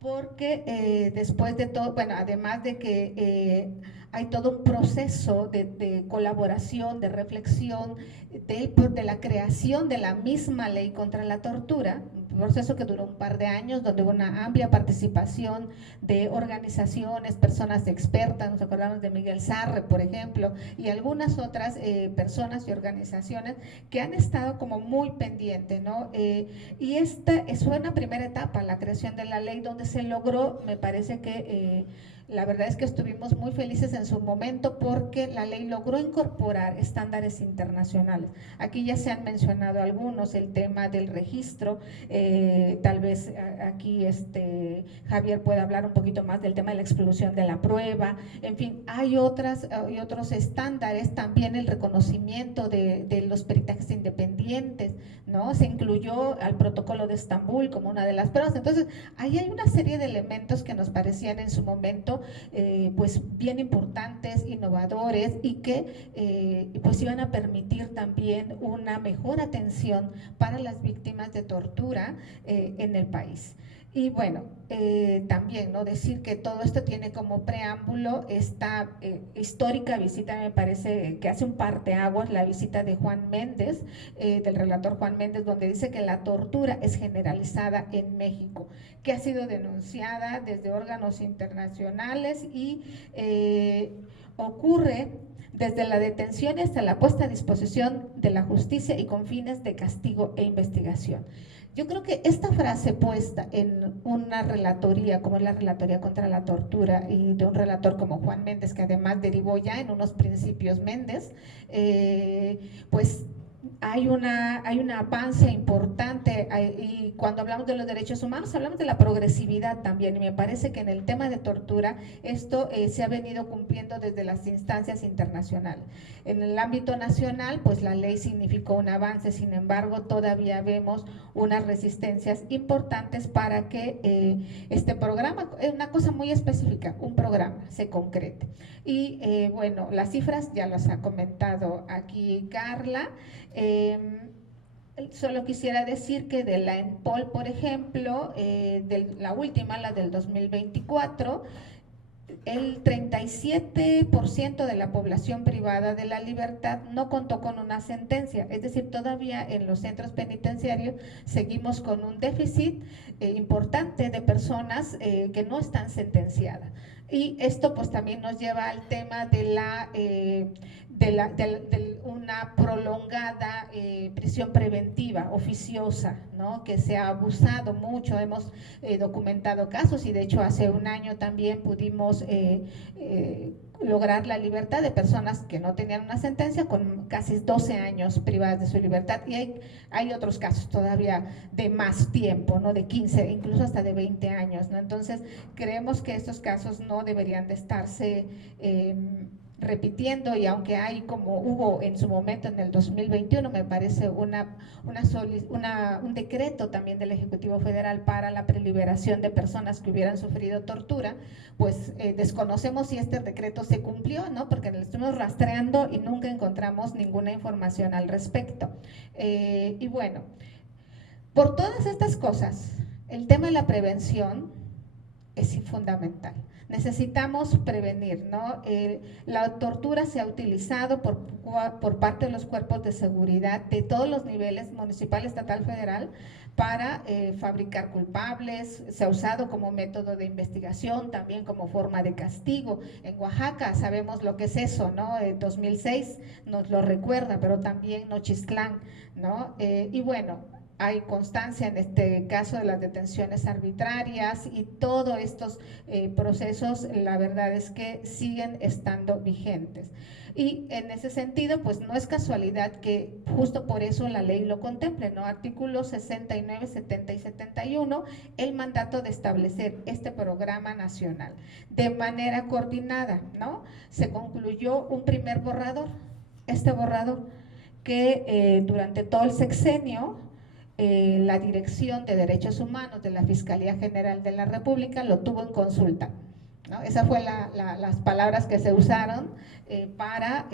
porque después de todo, bueno, además de que hay todo un proceso de colaboración, de reflexión, de la creación de la misma ley contra la tortura, un proceso que duró un par de años, donde hubo una amplia participación de organizaciones, personas expertas, nos acordamos de Miguel Sarre, por ejemplo, y algunas otras personas y organizaciones que han estado como muy pendientes, ¿no? Y esta fue una primera etapa, la creación de la ley, donde se logró, me parece que la verdad es que estuvimos muy felices en su momento porque la ley logró incorporar estándares internacionales. Aquí ya se han mencionado algunos, el tema del registro, tal vez aquí Javier pueda hablar un poquito más del tema de la exclusión de la prueba, en fin, hay otros estándares, también el reconocimiento de los peritajes independientes, ¿no? Se incluyó al protocolo de Estambul como una de las pruebas. Entonces, ahí hay una serie de elementos que nos parecían en su momento siendo pues bien importantes, innovadores y que pues iban a permitir también una mejor atención para las víctimas de tortura en el país. Y bueno, también no decir que todo esto tiene como preámbulo esta histórica visita, me parece que hace un parteaguas, la visita de Juan Méndez, del relator Juan Méndez, donde dice que la tortura es generalizada en México, que ha sido denunciada desde órganos internacionales y ocurre desde la detención hasta la puesta a disposición de la justicia y con fines de castigo e investigación. Yo creo que esta frase puesta en una relatoría, como es la Relatoría contra la Tortura, y de un relator como Juan Méndez, que además derivó ya en unos principios Méndez, pues hay un avance importante, y cuando hablamos de los derechos humanos hablamos de la progresividad también, y me parece que en el tema de tortura esto se ha venido cumpliendo desde las instancias internacionales. En el ámbito nacional, pues la ley significó un avance, sin embargo todavía vemos unas resistencias importantes para que este programa, es una cosa muy específica, un programa se concrete. Y bueno, las cifras ya las ha comentado aquí Carla. Solo quisiera decir que de la ENPOL, por ejemplo, de la última, la del 2024, el 37% de la población privada de la libertad no contó con una sentencia, es decir, todavía en los centros penitenciarios seguimos con un déficit importante de personas que no están sentenciadas. Y esto pues también nos lleva al tema de una prolongada prisión preventiva oficiosa, ¿no? Que se ha abusado mucho, hemos documentado casos y de hecho hace un año también pudimos lograr la libertad de personas que no tenían una sentencia con casi 12 años privadas de su libertad, y hay otros casos todavía de más tiempo, ¿no? De 15, incluso hasta de 20 años, ¿no? Entonces creemos que estos casos no deberían de estarse repitiendo, y aunque hay, como hubo en su momento en el 2021, me parece un decreto también del Ejecutivo Federal para la preliberación de personas que hubieran sufrido tortura, pues desconocemos si este decreto se cumplió, ¿no? Porque lo estuvimos rastreando y nunca encontramos ninguna información al respecto. Y bueno, por todas estas cosas, el tema de la prevención es fundamental. Necesitamos prevenir, ¿no? La tortura se ha utilizado por parte de los cuerpos de seguridad de todos los niveles, municipal, estatal, federal, para fabricar culpables, se ha usado como método de investigación, también como forma de castigo. En Oaxaca sabemos lo que es eso, ¿no? 2006 nos lo recuerda, pero también Nochistlán, ¿no? Y bueno, hay constancia en este caso de las detenciones arbitrarias y todos estos procesos, la verdad es que siguen estando vigentes. Y en ese sentido, pues no es casualidad que justo por eso la ley lo contemple, ¿no? Artículos 69, 70 y 71, el mandato de establecer este programa nacional de manera coordinada, ¿no? Se concluyó un primer borrador, este borrador que durante todo el sexenio la Dirección de Derechos Humanos de la Fiscalía General de la República lo tuvo en consulta, ¿no? Esas fueron las palabras que se usaron para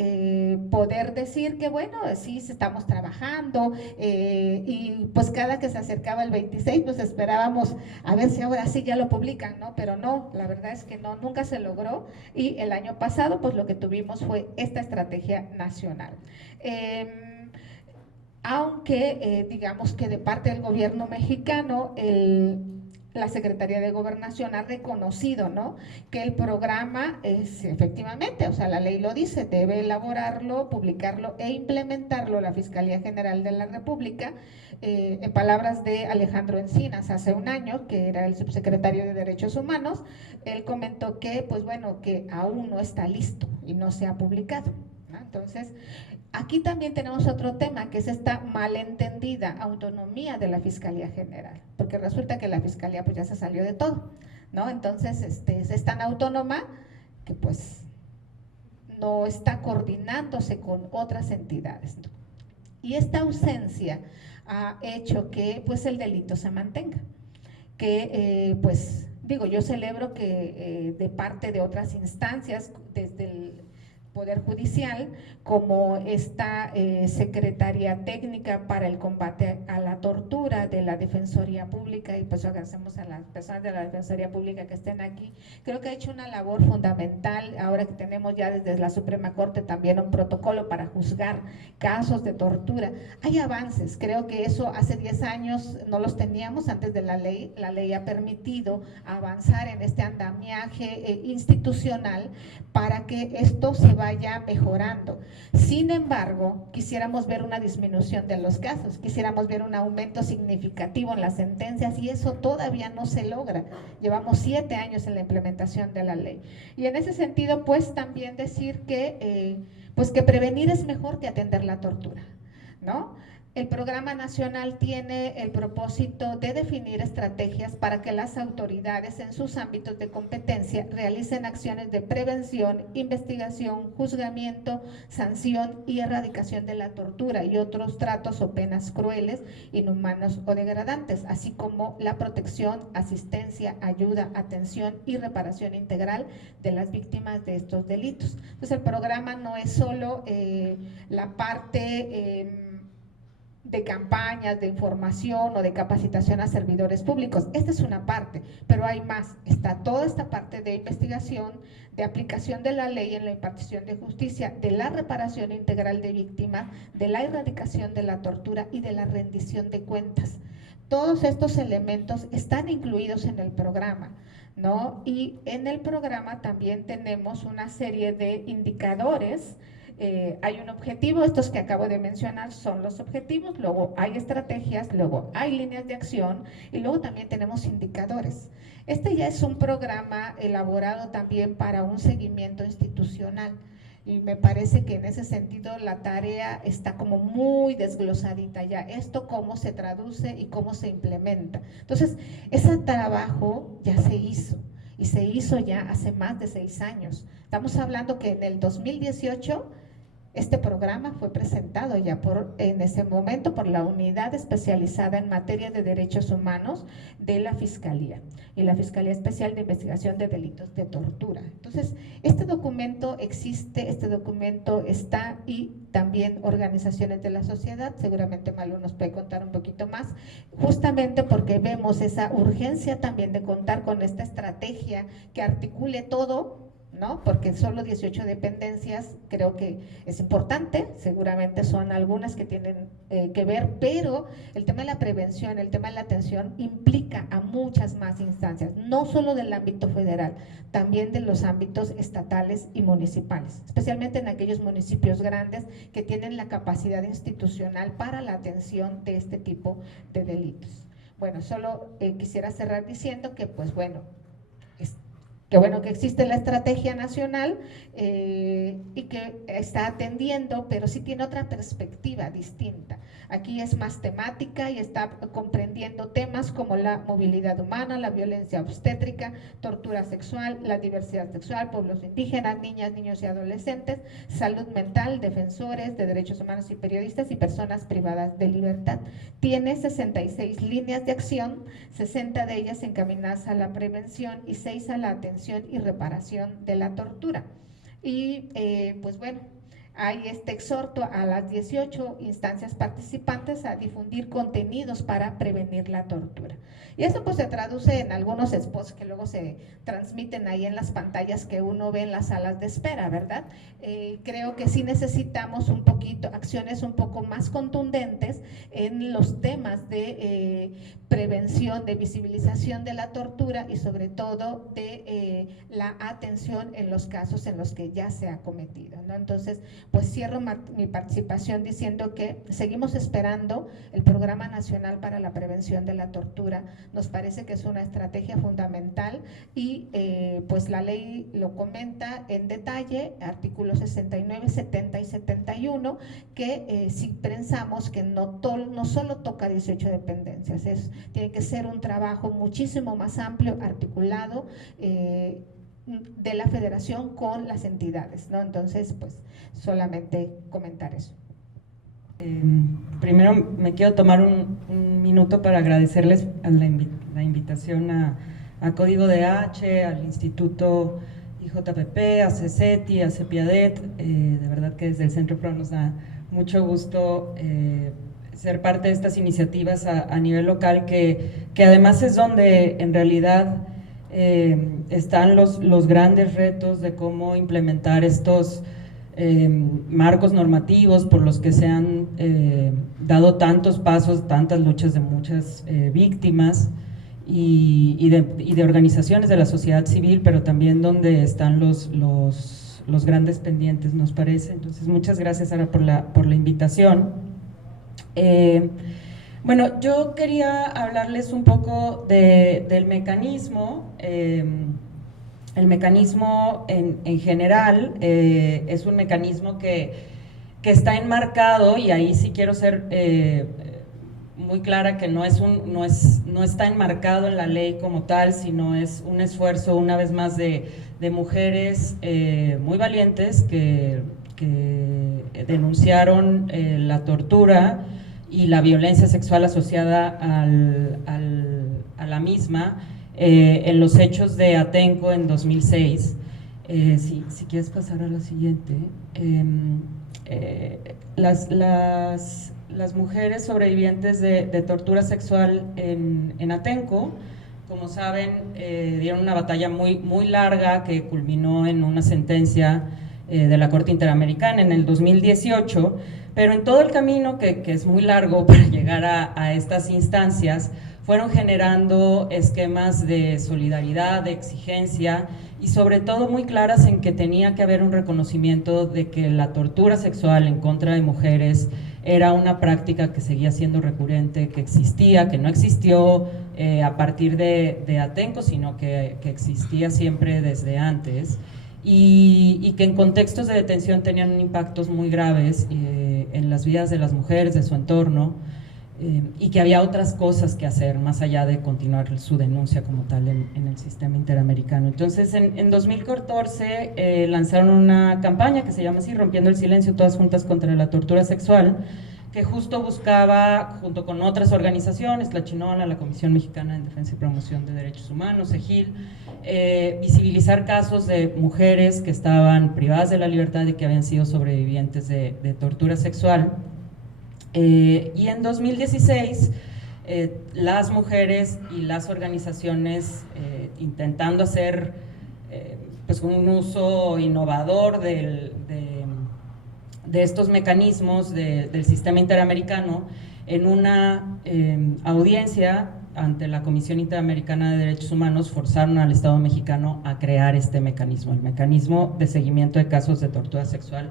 poder decir que bueno, sí estamos trabajando, y pues cada que se acercaba el 26 pues esperábamos a ver si ahora sí ya lo publican, ¿no? Pero no, la verdad es que no, nunca se logró, y el año pasado pues lo que tuvimos fue esta estrategia nacional. Aunque digamos que de parte del gobierno mexicano la Secretaría de Gobernación ha reconocido, ¿no?, que el programa es efectivamente, o sea, la ley lo dice, debe elaborarlo, publicarlo e implementarlo la Fiscalía General de la República. En palabras de Alejandro Encinas, hace un año, que era el subsecretario de Derechos Humanos, él comentó que, pues bueno, que aún no está listo y no se ha publicado, ¿no? Entonces, aquí también tenemos otro tema, que es esta malentendida autonomía de la Fiscalía General, porque resulta que la Fiscalía pues ya se salió de todo, ¿no? Entonces es tan autónoma que pues no está coordinándose con otras entidades, ¿no? Y esta ausencia ha hecho que pues el delito se mantenga, que pues digo, yo celebro que de parte de otras instancias, desde el Poder Judicial, como esta Secretaría Técnica para el Combate a la Tortura de la Defensoría Pública, y pues agradecemos a las personas de la Defensoría Pública que estén aquí. Creo que ha hecho una labor fundamental, ahora que tenemos ya desde la Suprema Corte también un protocolo para juzgar casos de tortura. Hay avances, creo que eso hace 10 años no los teníamos antes de la ley ha permitido avanzar en este andamiaje institucional para que esto se vaya mejorando. Sin embargo, quisiéramos ver una disminución de los casos, quisiéramos ver un aumento significativo en las sentencias, y eso todavía no se logra. Llevamos 7 años en la implementación de la ley. Y en ese sentido, pues también decir que, pues que prevenir es mejor que atender la tortura, ¿no? El programa nacional tiene el propósito de definir estrategias para que las autoridades en sus ámbitos de competencia realicen acciones de prevención, investigación, juzgamiento, sanción y erradicación de la tortura y otros tratos o penas crueles, inhumanos o degradantes, así como la protección, asistencia, ayuda, atención y reparación integral de las víctimas de estos delitos. Entonces, el programa no es solo la parte de campañas, de información o de capacitación a servidores públicos. Esta es una parte, pero hay más. Está toda esta parte de investigación, de aplicación de la ley en la impartición de justicia, de la reparación integral de víctimas, de la erradicación de la tortura y de la rendición de cuentas. Todos estos elementos están incluidos en el programa, ¿no? Y en el programa también tenemos una serie de indicadores. Hay un objetivo, estos que acabo de mencionar son los objetivos, luego hay estrategias, luego hay líneas de acción y luego también tenemos indicadores. Este ya es un programa elaborado también para un seguimiento institucional, y me parece que en ese sentido la tarea está como muy desglosadita ya, esto cómo se traduce y cómo se implementa. Entonces, ese trabajo ya se hizo, y se hizo ya hace más de 6 años. Estamos hablando que en el 2018 este programa fue presentado ya en ese momento por la Unidad Especializada en Materia de Derechos Humanos de la Fiscalía y la Fiscalía Especial de Investigación de Delitos de Tortura. Entonces, este documento existe, este documento está, y también organizaciones de la sociedad, seguramente Malu nos puede contar un poquito más, justamente porque vemos esa urgencia también de contar con esta estrategia que articule todo, ¿no? Porque solo 18 dependencias creo que es importante, seguramente son algunas que tienen que ver, pero el tema de la prevención, el tema de la atención implica a muchas más instancias, no solo del ámbito federal, también de los ámbitos estatales y municipales, especialmente en aquellos municipios grandes que tienen la capacidad institucional para la atención de este tipo de delitos. Bueno, solo quisiera cerrar diciendo que, pues bueno, que existe la estrategia nacional y que está atendiendo, pero sí tiene otra perspectiva distinta. Aquí es más temática y está comprendiendo temas como la movilidad humana, la violencia obstétrica, tortura sexual, la diversidad sexual, pueblos indígenas, niñas, niños y adolescentes, salud mental, defensores de derechos humanos y periodistas y personas privadas de libertad. Tiene 66 líneas de acción, 60 de ellas encaminadas a la prevención y 6 a la atención y reparación de la tortura. Y pues bueno, hay este exhorto a las 18 instancias participantes a difundir contenidos para prevenir la tortura. Y esto pues se traduce en algunos spots que luego se transmiten ahí en las pantallas que uno ve en las salas de espera, ¿verdad? Creo que sí necesitamos un poquito, acciones un poco más contundentes en los temas de prevención, de visibilización de la tortura y sobre todo de la atención en los casos en los que ya se ha cometido, ¿no? Entonces, pues cierro mi participación diciendo que seguimos esperando el Programa Nacional para la Prevención de la Tortura. Nos parece que es una estrategia fundamental y pues la ley lo comenta en detalle, artículos 69, 70 y 71, que si pensamos que no solo toca 18 dependencias, tiene que ser un trabajo muchísimo más amplio, articulado, de la federación con las entidades, ¿no? Entonces, pues, solamente comentar eso. Primero me quiero tomar un minuto para agradecerles la invitación a a Código DH, al Instituto IJPP, a CECETI, a CEPIADET. De verdad que desde el Centro PRO nos da mucho gusto ser parte de estas iniciativas a nivel local, que además es donde en realidad están los grandes retos de cómo implementar estos marcos normativos por los que se han dado tantos pasos, tantas luchas de muchas víctimas y de organizaciones de la sociedad civil, pero también donde están los grandes pendientes, nos parece. Entonces, muchas gracias, Sara, por la invitación. Bueno, yo quería hablarles un poco del mecanismo. El mecanismo en general es un mecanismo que está enmarcado, y ahí sí quiero ser muy clara que no está enmarcado en la ley como tal, sino es un esfuerzo una vez más de mujeres muy valientes que denunciaron la tortura y la violencia sexual asociada a la misma en los hechos de Atenco en 2006. Si quieres pasar a la siguiente. Las mujeres sobrevivientes de tortura sexual en Atenco, como saben, dieron una batalla muy larga que culminó en una sentencia de la Corte Interamericana en el 2018, pero en todo el camino, que es muy largo para llegar a estas instancias, fueron generando esquemas de solidaridad, de exigencia y sobre todo muy claras en que tenía que haber un reconocimiento de que la tortura sexual en contra de mujeres era una práctica que seguía siendo recurrente, que existía, que no existió a partir de Atenco, sino que existía siempre desde antes, y que en contextos de detención tenían impactos muy graves en las vidas de las mujeres, de su entorno, y que había otras cosas que hacer más allá de continuar su denuncia como tal en el sistema interamericano. Entonces, en 2014 lanzaron una campaña que se llama así, Rompiendo el Silencio, todas juntas contra la tortura sexual, que justo buscaba, junto con otras organizaciones, la Chinola, la Comisión Mexicana en Defensa y Promoción de Derechos Humanos, EGIL, visibilizar casos de mujeres que estaban privadas de la libertad y que habían sido sobrevivientes de tortura sexual. Y en 2016, las mujeres y las organizaciones intentando hacer pues un uso innovador de estos mecanismos del sistema interamericano, en una audiencia ante la Comisión Interamericana de Derechos Humanos, forzaron al Estado mexicano a crear este mecanismo, el mecanismo de seguimiento de casos de tortura sexual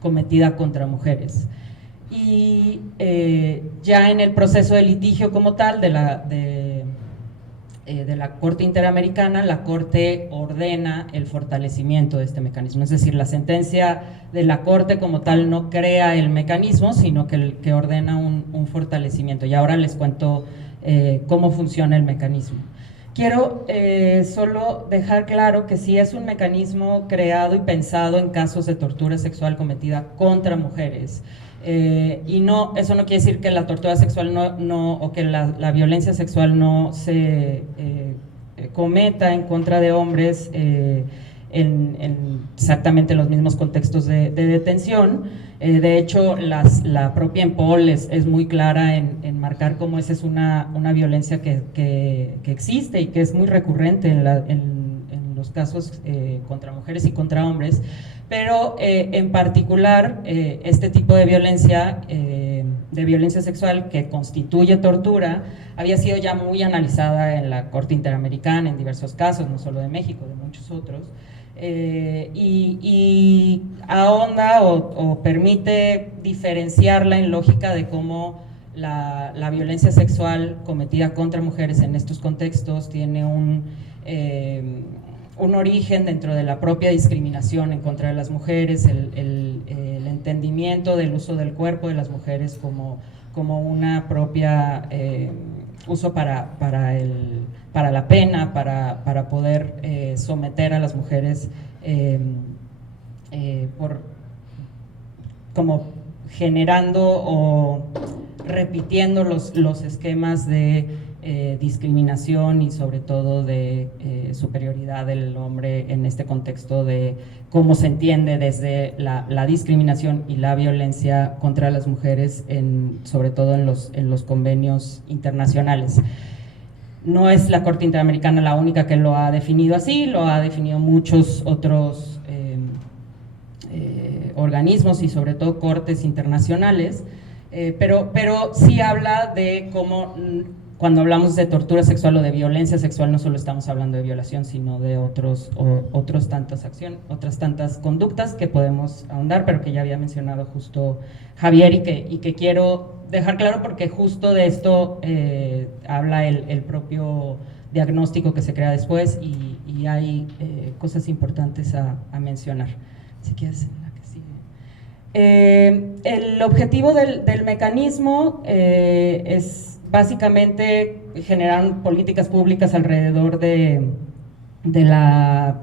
cometida contra mujeres. Y ya en el proceso de litigio como tal de la Corte Interamericana, la Corte ordena el fortalecimiento de este mecanismo, es decir, la sentencia de la Corte como tal no crea el mecanismo, sino que ordena un fortalecimiento. Y ahora les cuento cómo funciona el mecanismo. Quiero solo dejar claro que sí es un mecanismo creado y pensado en casos de tortura sexual cometida contra mujeres. Y no, eso no quiere decir que la tortura sexual o que la violencia sexual no se cometa en contra de hombres en exactamente los mismos contextos de detención. De hecho, la propia EMPOL es muy clara en marcar cómo esa es una violencia que existe y que es muy recurrente en los casos contra mujeres y contra hombres, pero en particular este tipo de violencia sexual que constituye tortura había sido ya muy analizada en la Corte Interamericana en diversos casos, no solo de México, de muchos otros, y ahonda o permite diferenciarla en lógica de cómo la violencia sexual cometida contra mujeres en estos contextos tiene un origen dentro de la propia discriminación en contra de las mujeres, el entendimiento del uso del cuerpo de las mujeres como una propia uso para la pena, para poder someter a las mujeres como generando o repitiendo los esquemas de discriminación y sobre todo de superioridad del hombre en este contexto de cómo se entiende desde la discriminación y la violencia contra las mujeres, sobre todo en los convenios internacionales. No es la Corte Interamericana la única que lo ha definido así, lo ha definido muchos otros organismos y sobre todo cortes internacionales, pero sí habla de cómo cuando hablamos de tortura sexual o de violencia sexual no solo estamos hablando de violación, sino de otras tantas conductas que podemos ahondar, pero que ya había mencionado justo Javier y que quiero dejar claro porque justo de esto habla el propio diagnóstico que se crea después y hay cosas importantes a mencionar. Si quieres, la que sigue. El objetivo del mecanismo es básicamente generar políticas públicas alrededor de la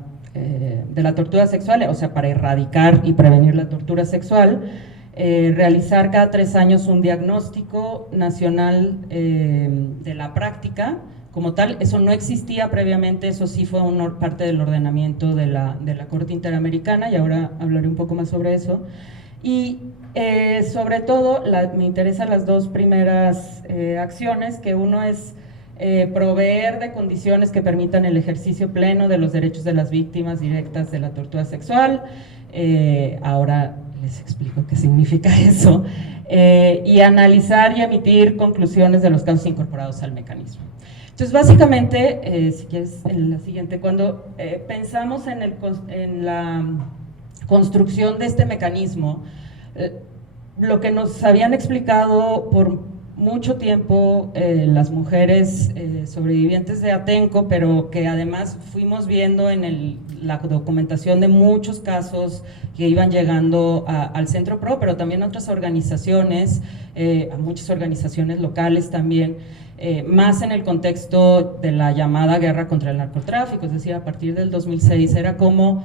tortura sexual, o sea, para erradicar y prevenir la tortura sexual, realizar cada 3 años un diagnóstico nacional de la práctica como tal. Eso no existía previamente, eso sí fue parte del ordenamiento de la Corte Interamericana y ahora hablaré un poco más sobre eso. Y sobre todo me interesan las 2 primeras acciones, que uno es proveer de condiciones que permitan el ejercicio pleno de los derechos de las víctimas directas de la tortura sexual. Ahora les explico qué significa eso. Y analizar y emitir conclusiones de los casos incorporados al mecanismo. Entonces, básicamente, si quieres, en la siguiente, cuando pensamos en la construcción de este mecanismo, lo que nos habían explicado por mucho tiempo las mujeres sobrevivientes de Atenco, pero que además fuimos viendo en la documentación de muchos casos que iban llegando al Centro PRO, pero también a otras organizaciones, a muchas organizaciones locales también, más en el contexto de la llamada guerra contra el narcotráfico, es decir, a partir del 2006 era como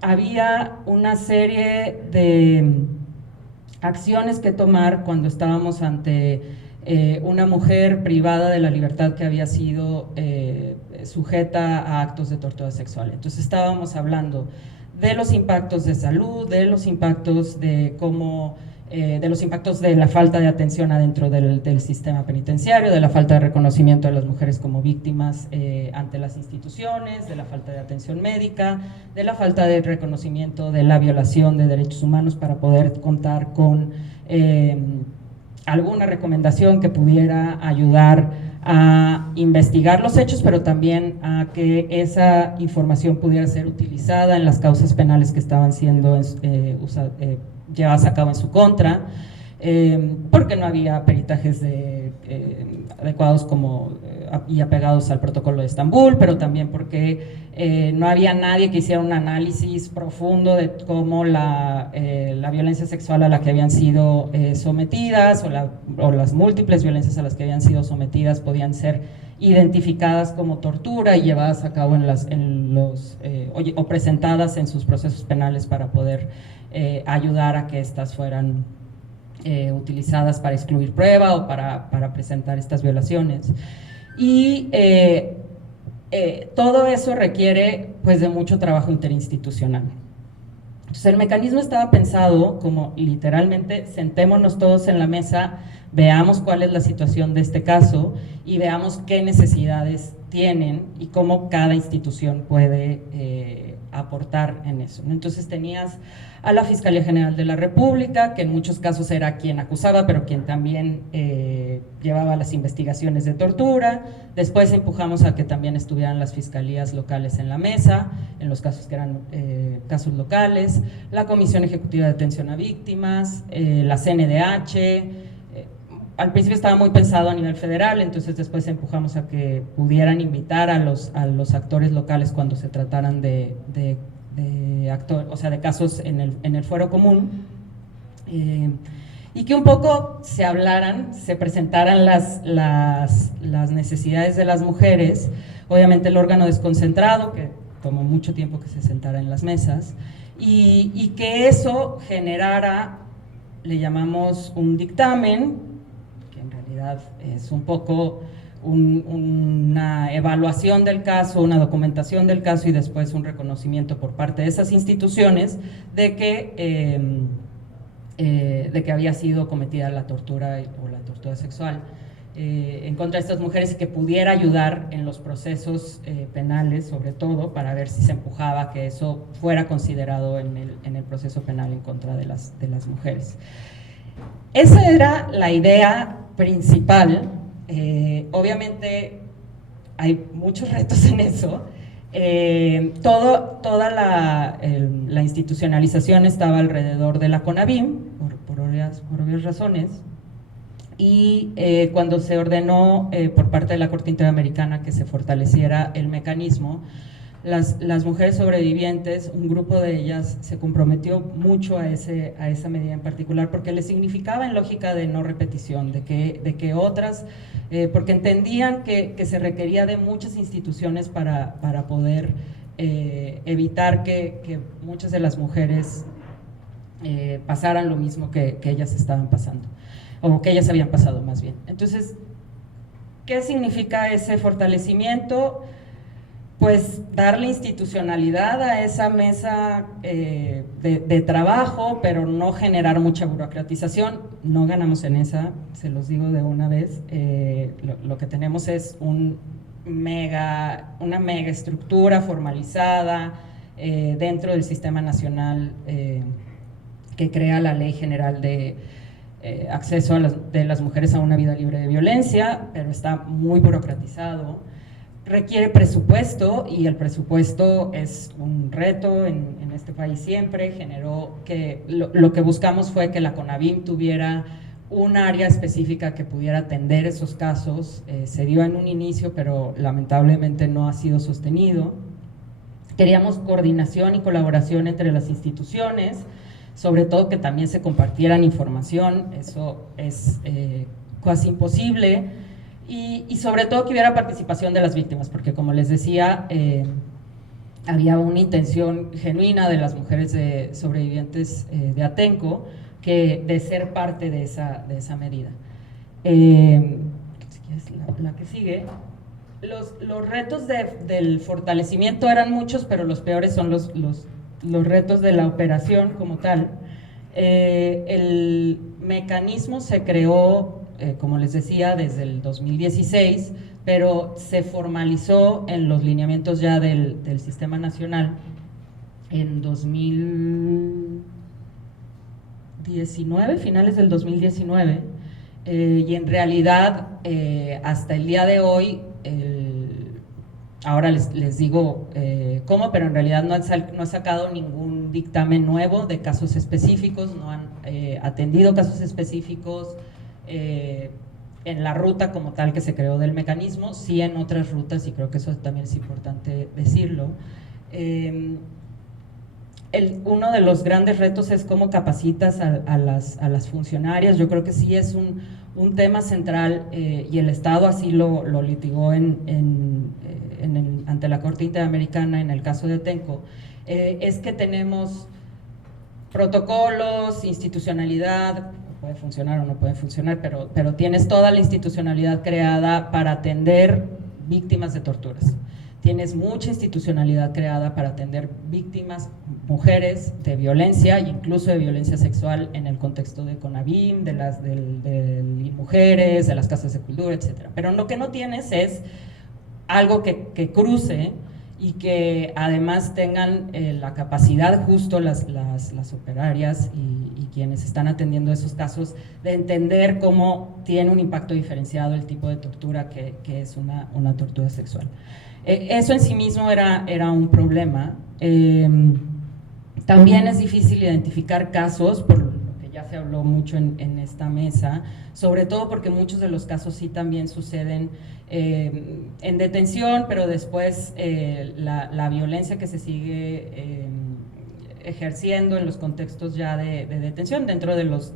había una serie de acciones que tomar cuando estábamos ante una mujer privada de la libertad que había sido sujeta a actos de tortura sexual. Entonces estábamos hablando de los impactos de salud, de los impactos de cómo de los impactos de la falta de atención adentro del sistema penitenciario, de la falta de reconocimiento de las mujeres como víctimas ante las instituciones, de la falta de atención médica, de la falta de reconocimiento de la violación de derechos humanos para poder contar con alguna recomendación que pudiera ayudar a investigar los hechos, pero también a que esa información pudiera ser utilizada en las causas penales que estaban siendo llevadas a cabo en su contra, porque no había peritajes adecuados y apegados al protocolo de Estambul, pero también porque no había nadie que hiciera un análisis profundo de cómo la violencia sexual a la que habían sido sometidas o las múltiples violencias a las que habían sido sometidas podían ser identificadas como tortura y llevadas a cabo o presentadas en sus procesos penales para poder ayudar a que estas fueran utilizadas para excluir prueba o para presentar estas violaciones. Y todo eso requiere pues de mucho trabajo interinstitucional. Entonces el mecanismo estaba pensado como literalmente sentémonos todos en la mesa, veamos cuál es la situación de este caso y veamos qué necesidades tienen y cómo cada institución puede aportar en eso. Entonces tenías a la Fiscalía General de la República, que en muchos casos era quien acusaba, pero quien también llevaba las investigaciones de tortura. Después empujamos a que también estuvieran las fiscalías locales en la mesa, en los casos que eran casos locales, la Comisión Ejecutiva de Atención a Víctimas, la CNDH. Al principio estaba muy pensado a nivel federal, entonces después empujamos a que pudieran invitar a los actores locales cuando se trataran de casos en el fuero común, y que un poco se presentaran las necesidades de las mujeres. Obviamente el órgano desconcentrado, que tomó mucho tiempo que se sentara en las mesas, y que eso generara, le llamamos un dictamen, realidad es un poco una evaluación del caso, una documentación del caso y después un reconocimiento por parte de esas instituciones de que había sido cometida la tortura o la tortura sexual en contra de estas mujeres y que pudiera ayudar en los procesos penales, sobre todo, para ver si se empujaba que eso fuera considerado en el proceso penal en contra de las mujeres. Esa era la idea principal. Obviamente hay muchos retos en eso. Toda la institucionalización estaba alrededor de la CONAVIM, por obvias razones, y cuando se ordenó por parte de la Corte Interamericana que se fortaleciera el mecanismo, las mujeres sobrevivientes, un grupo de ellas se comprometió mucho a esa medida en particular porque le significaba en lógica de no repetición, de que otras, porque entendían que se requería de muchas instituciones para poder evitar que muchas de las mujeres pasaran lo mismo que ellas estaban pasando, o que ellas habían pasado más bien. Entonces, ¿qué significa ese fortalecimiento? Pues darle institucionalidad a esa mesa de trabajo, pero no generar mucha burocratización. No ganamos en esa, se los digo de una vez. Lo que tenemos es una mega estructura formalizada dentro del Sistema Nacional que crea la Ley General de acceso de las mujeres a una vida libre de violencia, pero está muy burocratizado. Requiere presupuesto y el presupuesto es un reto en este país siempre. Generó que lo que buscamos fue que la CONAVIM tuviera un área específica que pudiera atender esos casos. Se dio en un inicio, pero lamentablemente no ha sido sostenido. Queríamos coordinación y colaboración entre las instituciones, sobre todo que también se compartieran información. Eso es casi imposible. Y sobre todo que hubiera participación de las víctimas, porque como les decía, había una intención genuina de las mujeres sobrevivientes de Atenco de ser parte de esa medida. La que sigue. Los retos del fortalecimiento eran muchos, pero los peores son los retos de la operación como tal. El mecanismo se creó, como les decía, desde el 2016, pero se formalizó en los lineamientos ya del Sistema Nacional en 2019, finales del 2019, y en realidad hasta el día de hoy, ahora les digo cómo, pero en realidad no ha sacado ningún dictamen nuevo de casos específicos, no han atendido casos específicos en la ruta como tal que se creó del mecanismo, sí en otras rutas, y creo que eso también es importante decirlo. Uno de los grandes retos es cómo capacitas a las funcionarias. Yo creo que sí es un tema central y el Estado así lo litigó ante la Corte Interamericana en el caso de Atenco, es que tenemos protocolos, institucionalidad, puede funcionar o no puede funcionar, pero tienes toda la institucionalidad creada para atender víctimas de torturas. Tienes mucha institucionalidad creada para atender víctimas, mujeres de violencia, incluso de violencia sexual en el contexto de CONAVIM, de mujeres, de las casas de cultura, etc. Pero lo que no tienes es algo que cruce y que además tengan la capacidad justo las operarias y quienes están atendiendo esos casos de entender cómo tiene un impacto diferenciado el tipo de tortura que es una tortura sexual. Eso en sí mismo era un problema. También es difícil identificar casos, por lo que ya se habló mucho en esta mesa, sobre todo porque muchos de los casos sí también suceden en detención, pero después la violencia que se sigue ejerciendo en los contextos ya de detención dentro de los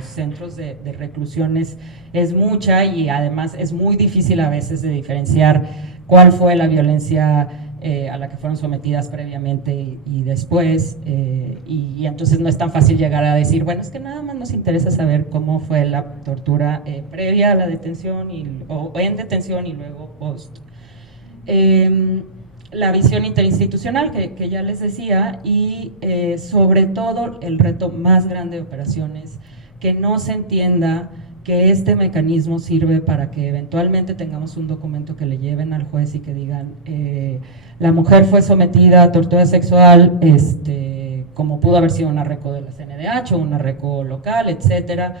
centros de reclusiones es mucha, y además es muy difícil a veces de diferenciar cuál fue la violencia a la que fueron sometidas previamente y después, y entonces no es tan fácil llegar a decir, bueno, es que nada más nos interesa saber cómo fue la tortura previa a la detención o en detención y luego post. La visión interinstitucional que ya les decía y sobre todo el reto más grande de operaciones, que no se entienda que este mecanismo sirve para que eventualmente tengamos un documento que le lleven al juez y que digan la mujer fue sometida a tortura sexual, como pudo haber sido un arreco de la CNDH o un arreco local, etcétera,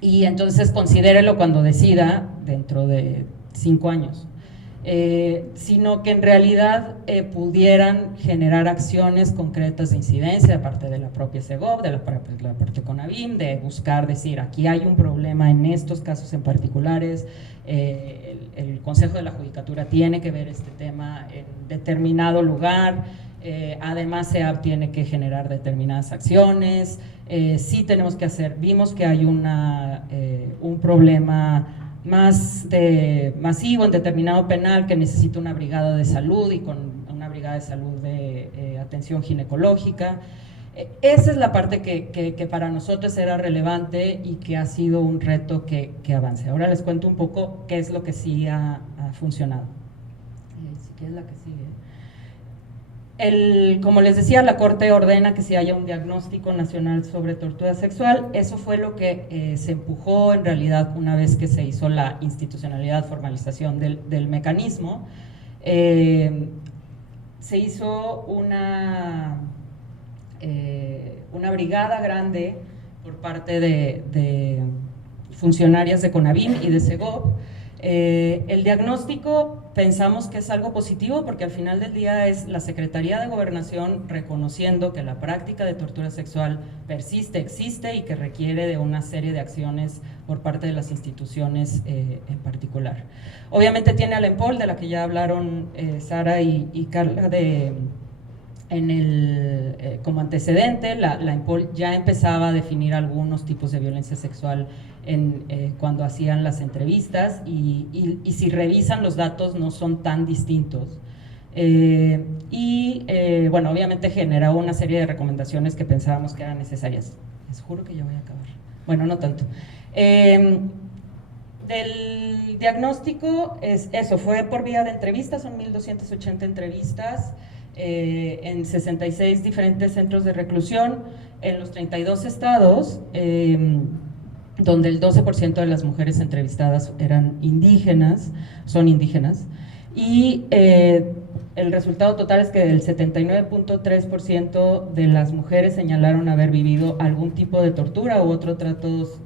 y entonces considérelo cuando decida dentro de 5 años. Sino que en realidad pudieran generar acciones concretas de incidencia de parte de la propia Segov, de la propia CONAVIM, de buscar decir aquí hay un problema en estos casos en particulares, el Consejo de la Judicatura tiene que ver este tema en determinado lugar, además SEAP tiene que generar determinadas acciones, sí tenemos que hacer, vimos que hay un problema más masivo en determinado penal que necesita una brigada de salud y con una brigada de salud de atención ginecológica. Esa es la parte que para nosotros era relevante y que ha sido un reto que avance. Ahora les cuento un poco qué es lo que sí ha funcionado. Si quieres la que sigue. Como les decía, la Corte ordena que se haya un diagnóstico nacional sobre tortura sexual. Eso fue lo que se empujó en realidad una vez que se hizo la institucionalidad, formalización del mecanismo. Se hizo una brigada grande por parte de funcionarias de CONAVIM y de Segov. El diagnóstico pensamos que es algo positivo porque al final del día es la Secretaría de Gobernación reconociendo que la práctica de tortura sexual persiste, existe y que requiere de una serie de acciones por parte de las instituciones en particular. Obviamente tiene a la EMPOL, de la que ya hablaron Sara y Carla, como antecedente. La EMPOL ya empezaba a definir algunos tipos de violencia sexual cuando hacían las entrevistas y si revisan los datos no son tan distintos. Bueno, obviamente generó una serie de recomendaciones que pensábamos que eran necesarias. Les juro que ya voy a acabar. Bueno, no tanto. Del diagnóstico, eso fue por vía de entrevistas, son 1,280 entrevistas en 66 diferentes centros de reclusión en los 32 estados, donde el 12% de las mujeres entrevistadas eran indígenas, son indígenas, y el resultado total es que el 79.3% de las mujeres señalaron haber vivido algún tipo de tortura u otro tratos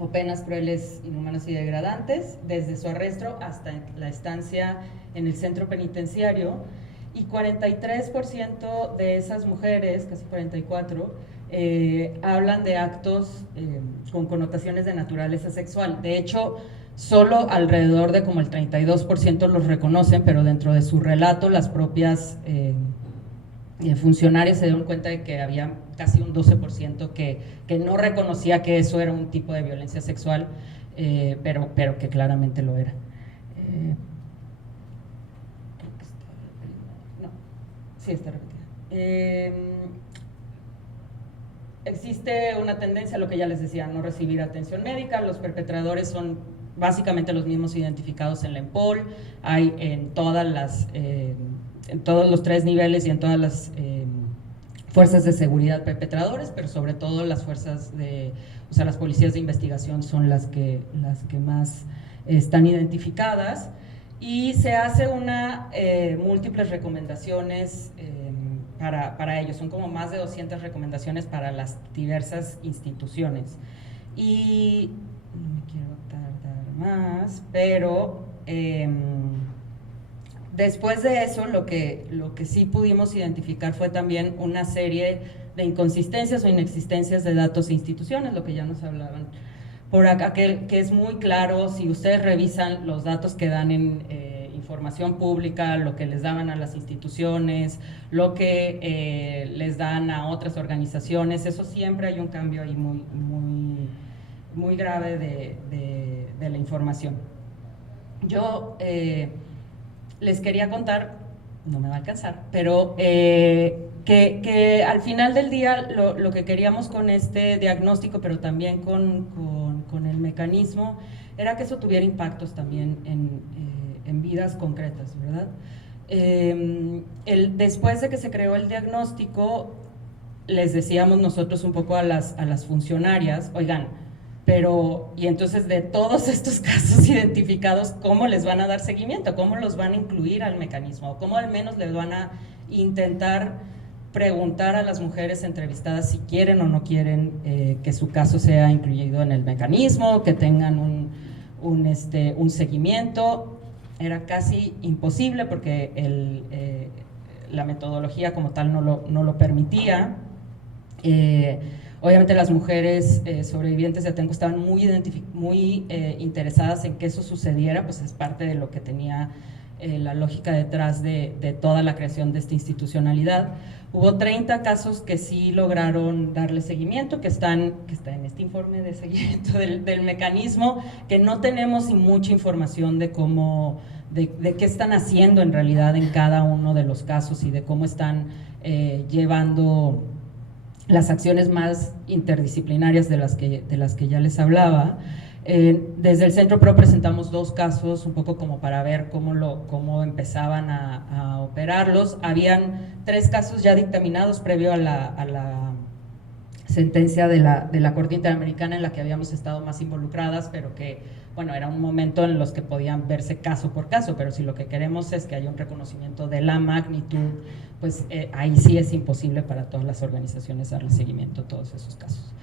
o penas crueles, inhumanas y degradantes, desde su arresto hasta la estancia en el centro penitenciario, y 43% de esas mujeres, casi 44%, hablan de actos con connotaciones de naturaleza sexual. De hecho, solo alrededor de como el 32% los reconocen, pero dentro de su relato las propias funcionarias se dieron cuenta de que había casi un 12% que no reconocía que eso era un tipo de violencia sexual, pero que claramente lo era. No, sí está repetida. Existe una tendencia, lo que ya les decía, a no recibir atención médica. Los perpetradores son básicamente los mismos identificados en la EMPOL, hay en todos los 3 niveles y en todas las fuerzas de seguridad perpetradores, pero sobre todo las fuerzas las policías de investigación son las que más están identificadas, y se hace múltiples recomendaciones para ellos. Son como más de 200 recomendaciones para las diversas instituciones. Y no me quiero tardar más, pero después de eso lo que sí pudimos identificar fue también una serie de inconsistencias o inexistencias de datos e instituciones, lo que ya nos hablaban por acá, que es muy claro. Si ustedes revisan los datos que dan en información pública, lo que les daban a las instituciones, lo que les dan a otras organizaciones, eso siempre hay un cambio ahí muy grave de la información. Yo les quería contar, no me va a alcanzar, pero que al final del día lo que queríamos con este diagnóstico, pero también con el mecanismo, era que eso tuviera impactos también en vidas concretas, ¿verdad? Después de que se creó el diagnóstico, les decíamos nosotros un poco a las funcionarias, oigan, pero, y entonces de todos estos casos identificados, ¿cómo les van a dar seguimiento? ¿Cómo los van a incluir al mecanismo? ¿Cómo al menos les van a intentar preguntar a las mujeres entrevistadas si quieren o no quieren que su caso sea incluido en el mecanismo, que tengan un seguimiento? Era casi imposible porque la metodología como tal no lo permitía. Obviamente las mujeres sobrevivientes de Atenco estaban muy interesadas en que eso sucediera, pues es parte de lo que tenía la lógica detrás de toda la creación de esta institucionalidad. Hubo 30 casos que sí lograron darle seguimiento, que está en este informe de seguimiento del mecanismo, que no tenemos mucha información de cómo, de qué están haciendo en realidad en cada uno de los casos y de cómo están llevando las acciones más interdisciplinarias de las que ya les hablaba. Desde el Centro PRO presentamos 2 casos, un poco como para ver cómo empezaban a operarlos. Habían 3 casos ya dictaminados previo a la sentencia de la Corte Interamericana en la que habíamos estado más involucradas, pero que, bueno, era un momento en los que podían verse caso por caso, pero si lo que queremos es que haya un reconocimiento de la magnitud, pues ahí sí es imposible para todas las organizaciones darle seguimiento a todos esos casos.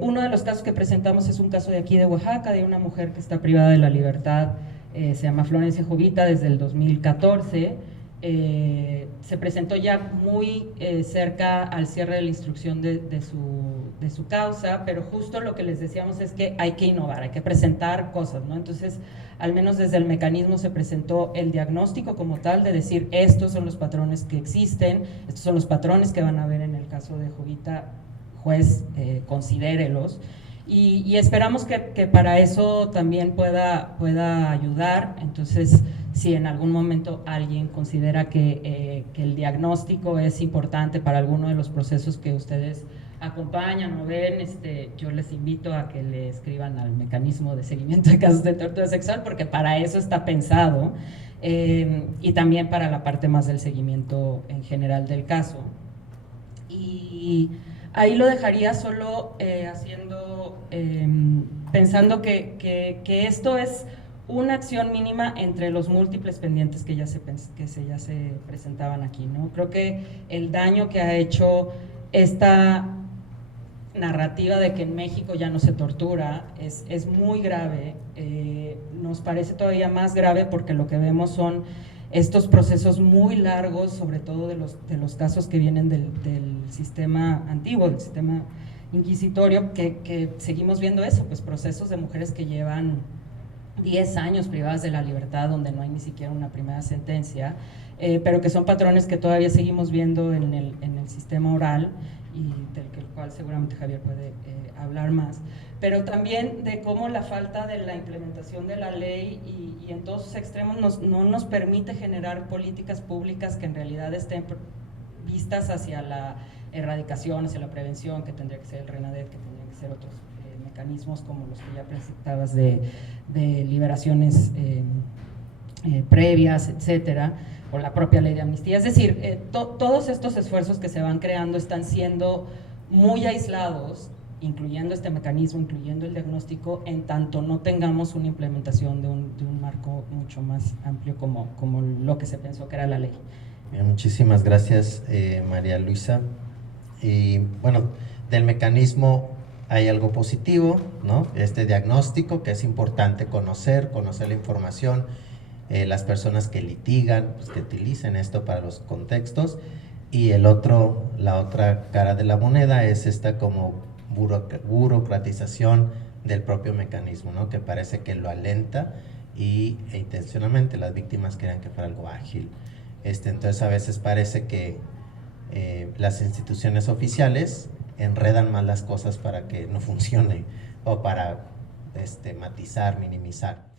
Uno de los casos que presentamos es un caso de aquí de Oaxaca, de una mujer que está privada de la libertad, se llama Florencia Jovita, desde el 2014, se presentó ya muy cerca al cierre de la instrucción de su causa, pero justo lo que les decíamos es que hay que innovar, hay que presentar cosas, ¿no? Entonces, al menos desde el mecanismo se presentó el diagnóstico como tal, de decir, estos son los patrones que existen, estos son los patrones que van a ver en el caso de Jovita, juez, considérelos, y esperamos que para eso también pueda ayudar. Entonces, si en algún momento alguien considera que el diagnóstico es importante para alguno de los procesos que ustedes acompañan o ven, yo les invito a que le escriban al mecanismo de seguimiento de casos de tortura sexual, porque para eso está pensado, y también para la parte más del seguimiento en general del caso. Y ahí lo dejaría solo pensando que esto es una acción mínima entre los múltiples pendientes que ya se presentaban aquí, ¿no? Creo que el daño que ha hecho esta narrativa de que en México ya no se tortura es muy grave. Nos parece todavía más grave porque lo que vemos son estos procesos muy largos, sobre todo de los casos que vienen del sistema antiguo, del sistema inquisitorio, que seguimos viendo eso, pues procesos de mujeres que llevan 10 años privadas de la libertad, donde no hay ni siquiera una primera sentencia, pero que son patrones que todavía seguimos viendo en el sistema oral, y del cual seguramente Javier puede hablar más, pero también de cómo la falta de la implementación de la ley y en todos sus extremos no nos permite generar políticas públicas que en realidad estén vistas hacia la erradicación, hacia la prevención, que tendría que ser el RENADET, que tendrían que ser otros mecanismos como los que ya presentabas de liberaciones previas, etcétera, o la propia ley de amnistía. Es decir, todos estos esfuerzos que se van creando están siendo muy aislados, incluyendo este mecanismo, incluyendo el diagnóstico, en tanto no tengamos una implementación de un marco mucho más amplio como lo que se pensó que era la ley. Bien, muchísimas gracias, María Luisa. Y bueno, del mecanismo hay algo positivo, ¿no? Este diagnóstico, que es importante conocer la información, las personas que litigan, pues, que utilicen esto para los contextos, y la otra cara de la moneda es esta como burocratización del propio mecanismo, ¿no? Que parece que lo alenta e intencionalmente las víctimas querían que fuera algo ágil. Entonces a veces parece que las instituciones oficiales enredan más las cosas para que no funcione o para matizar, minimizar.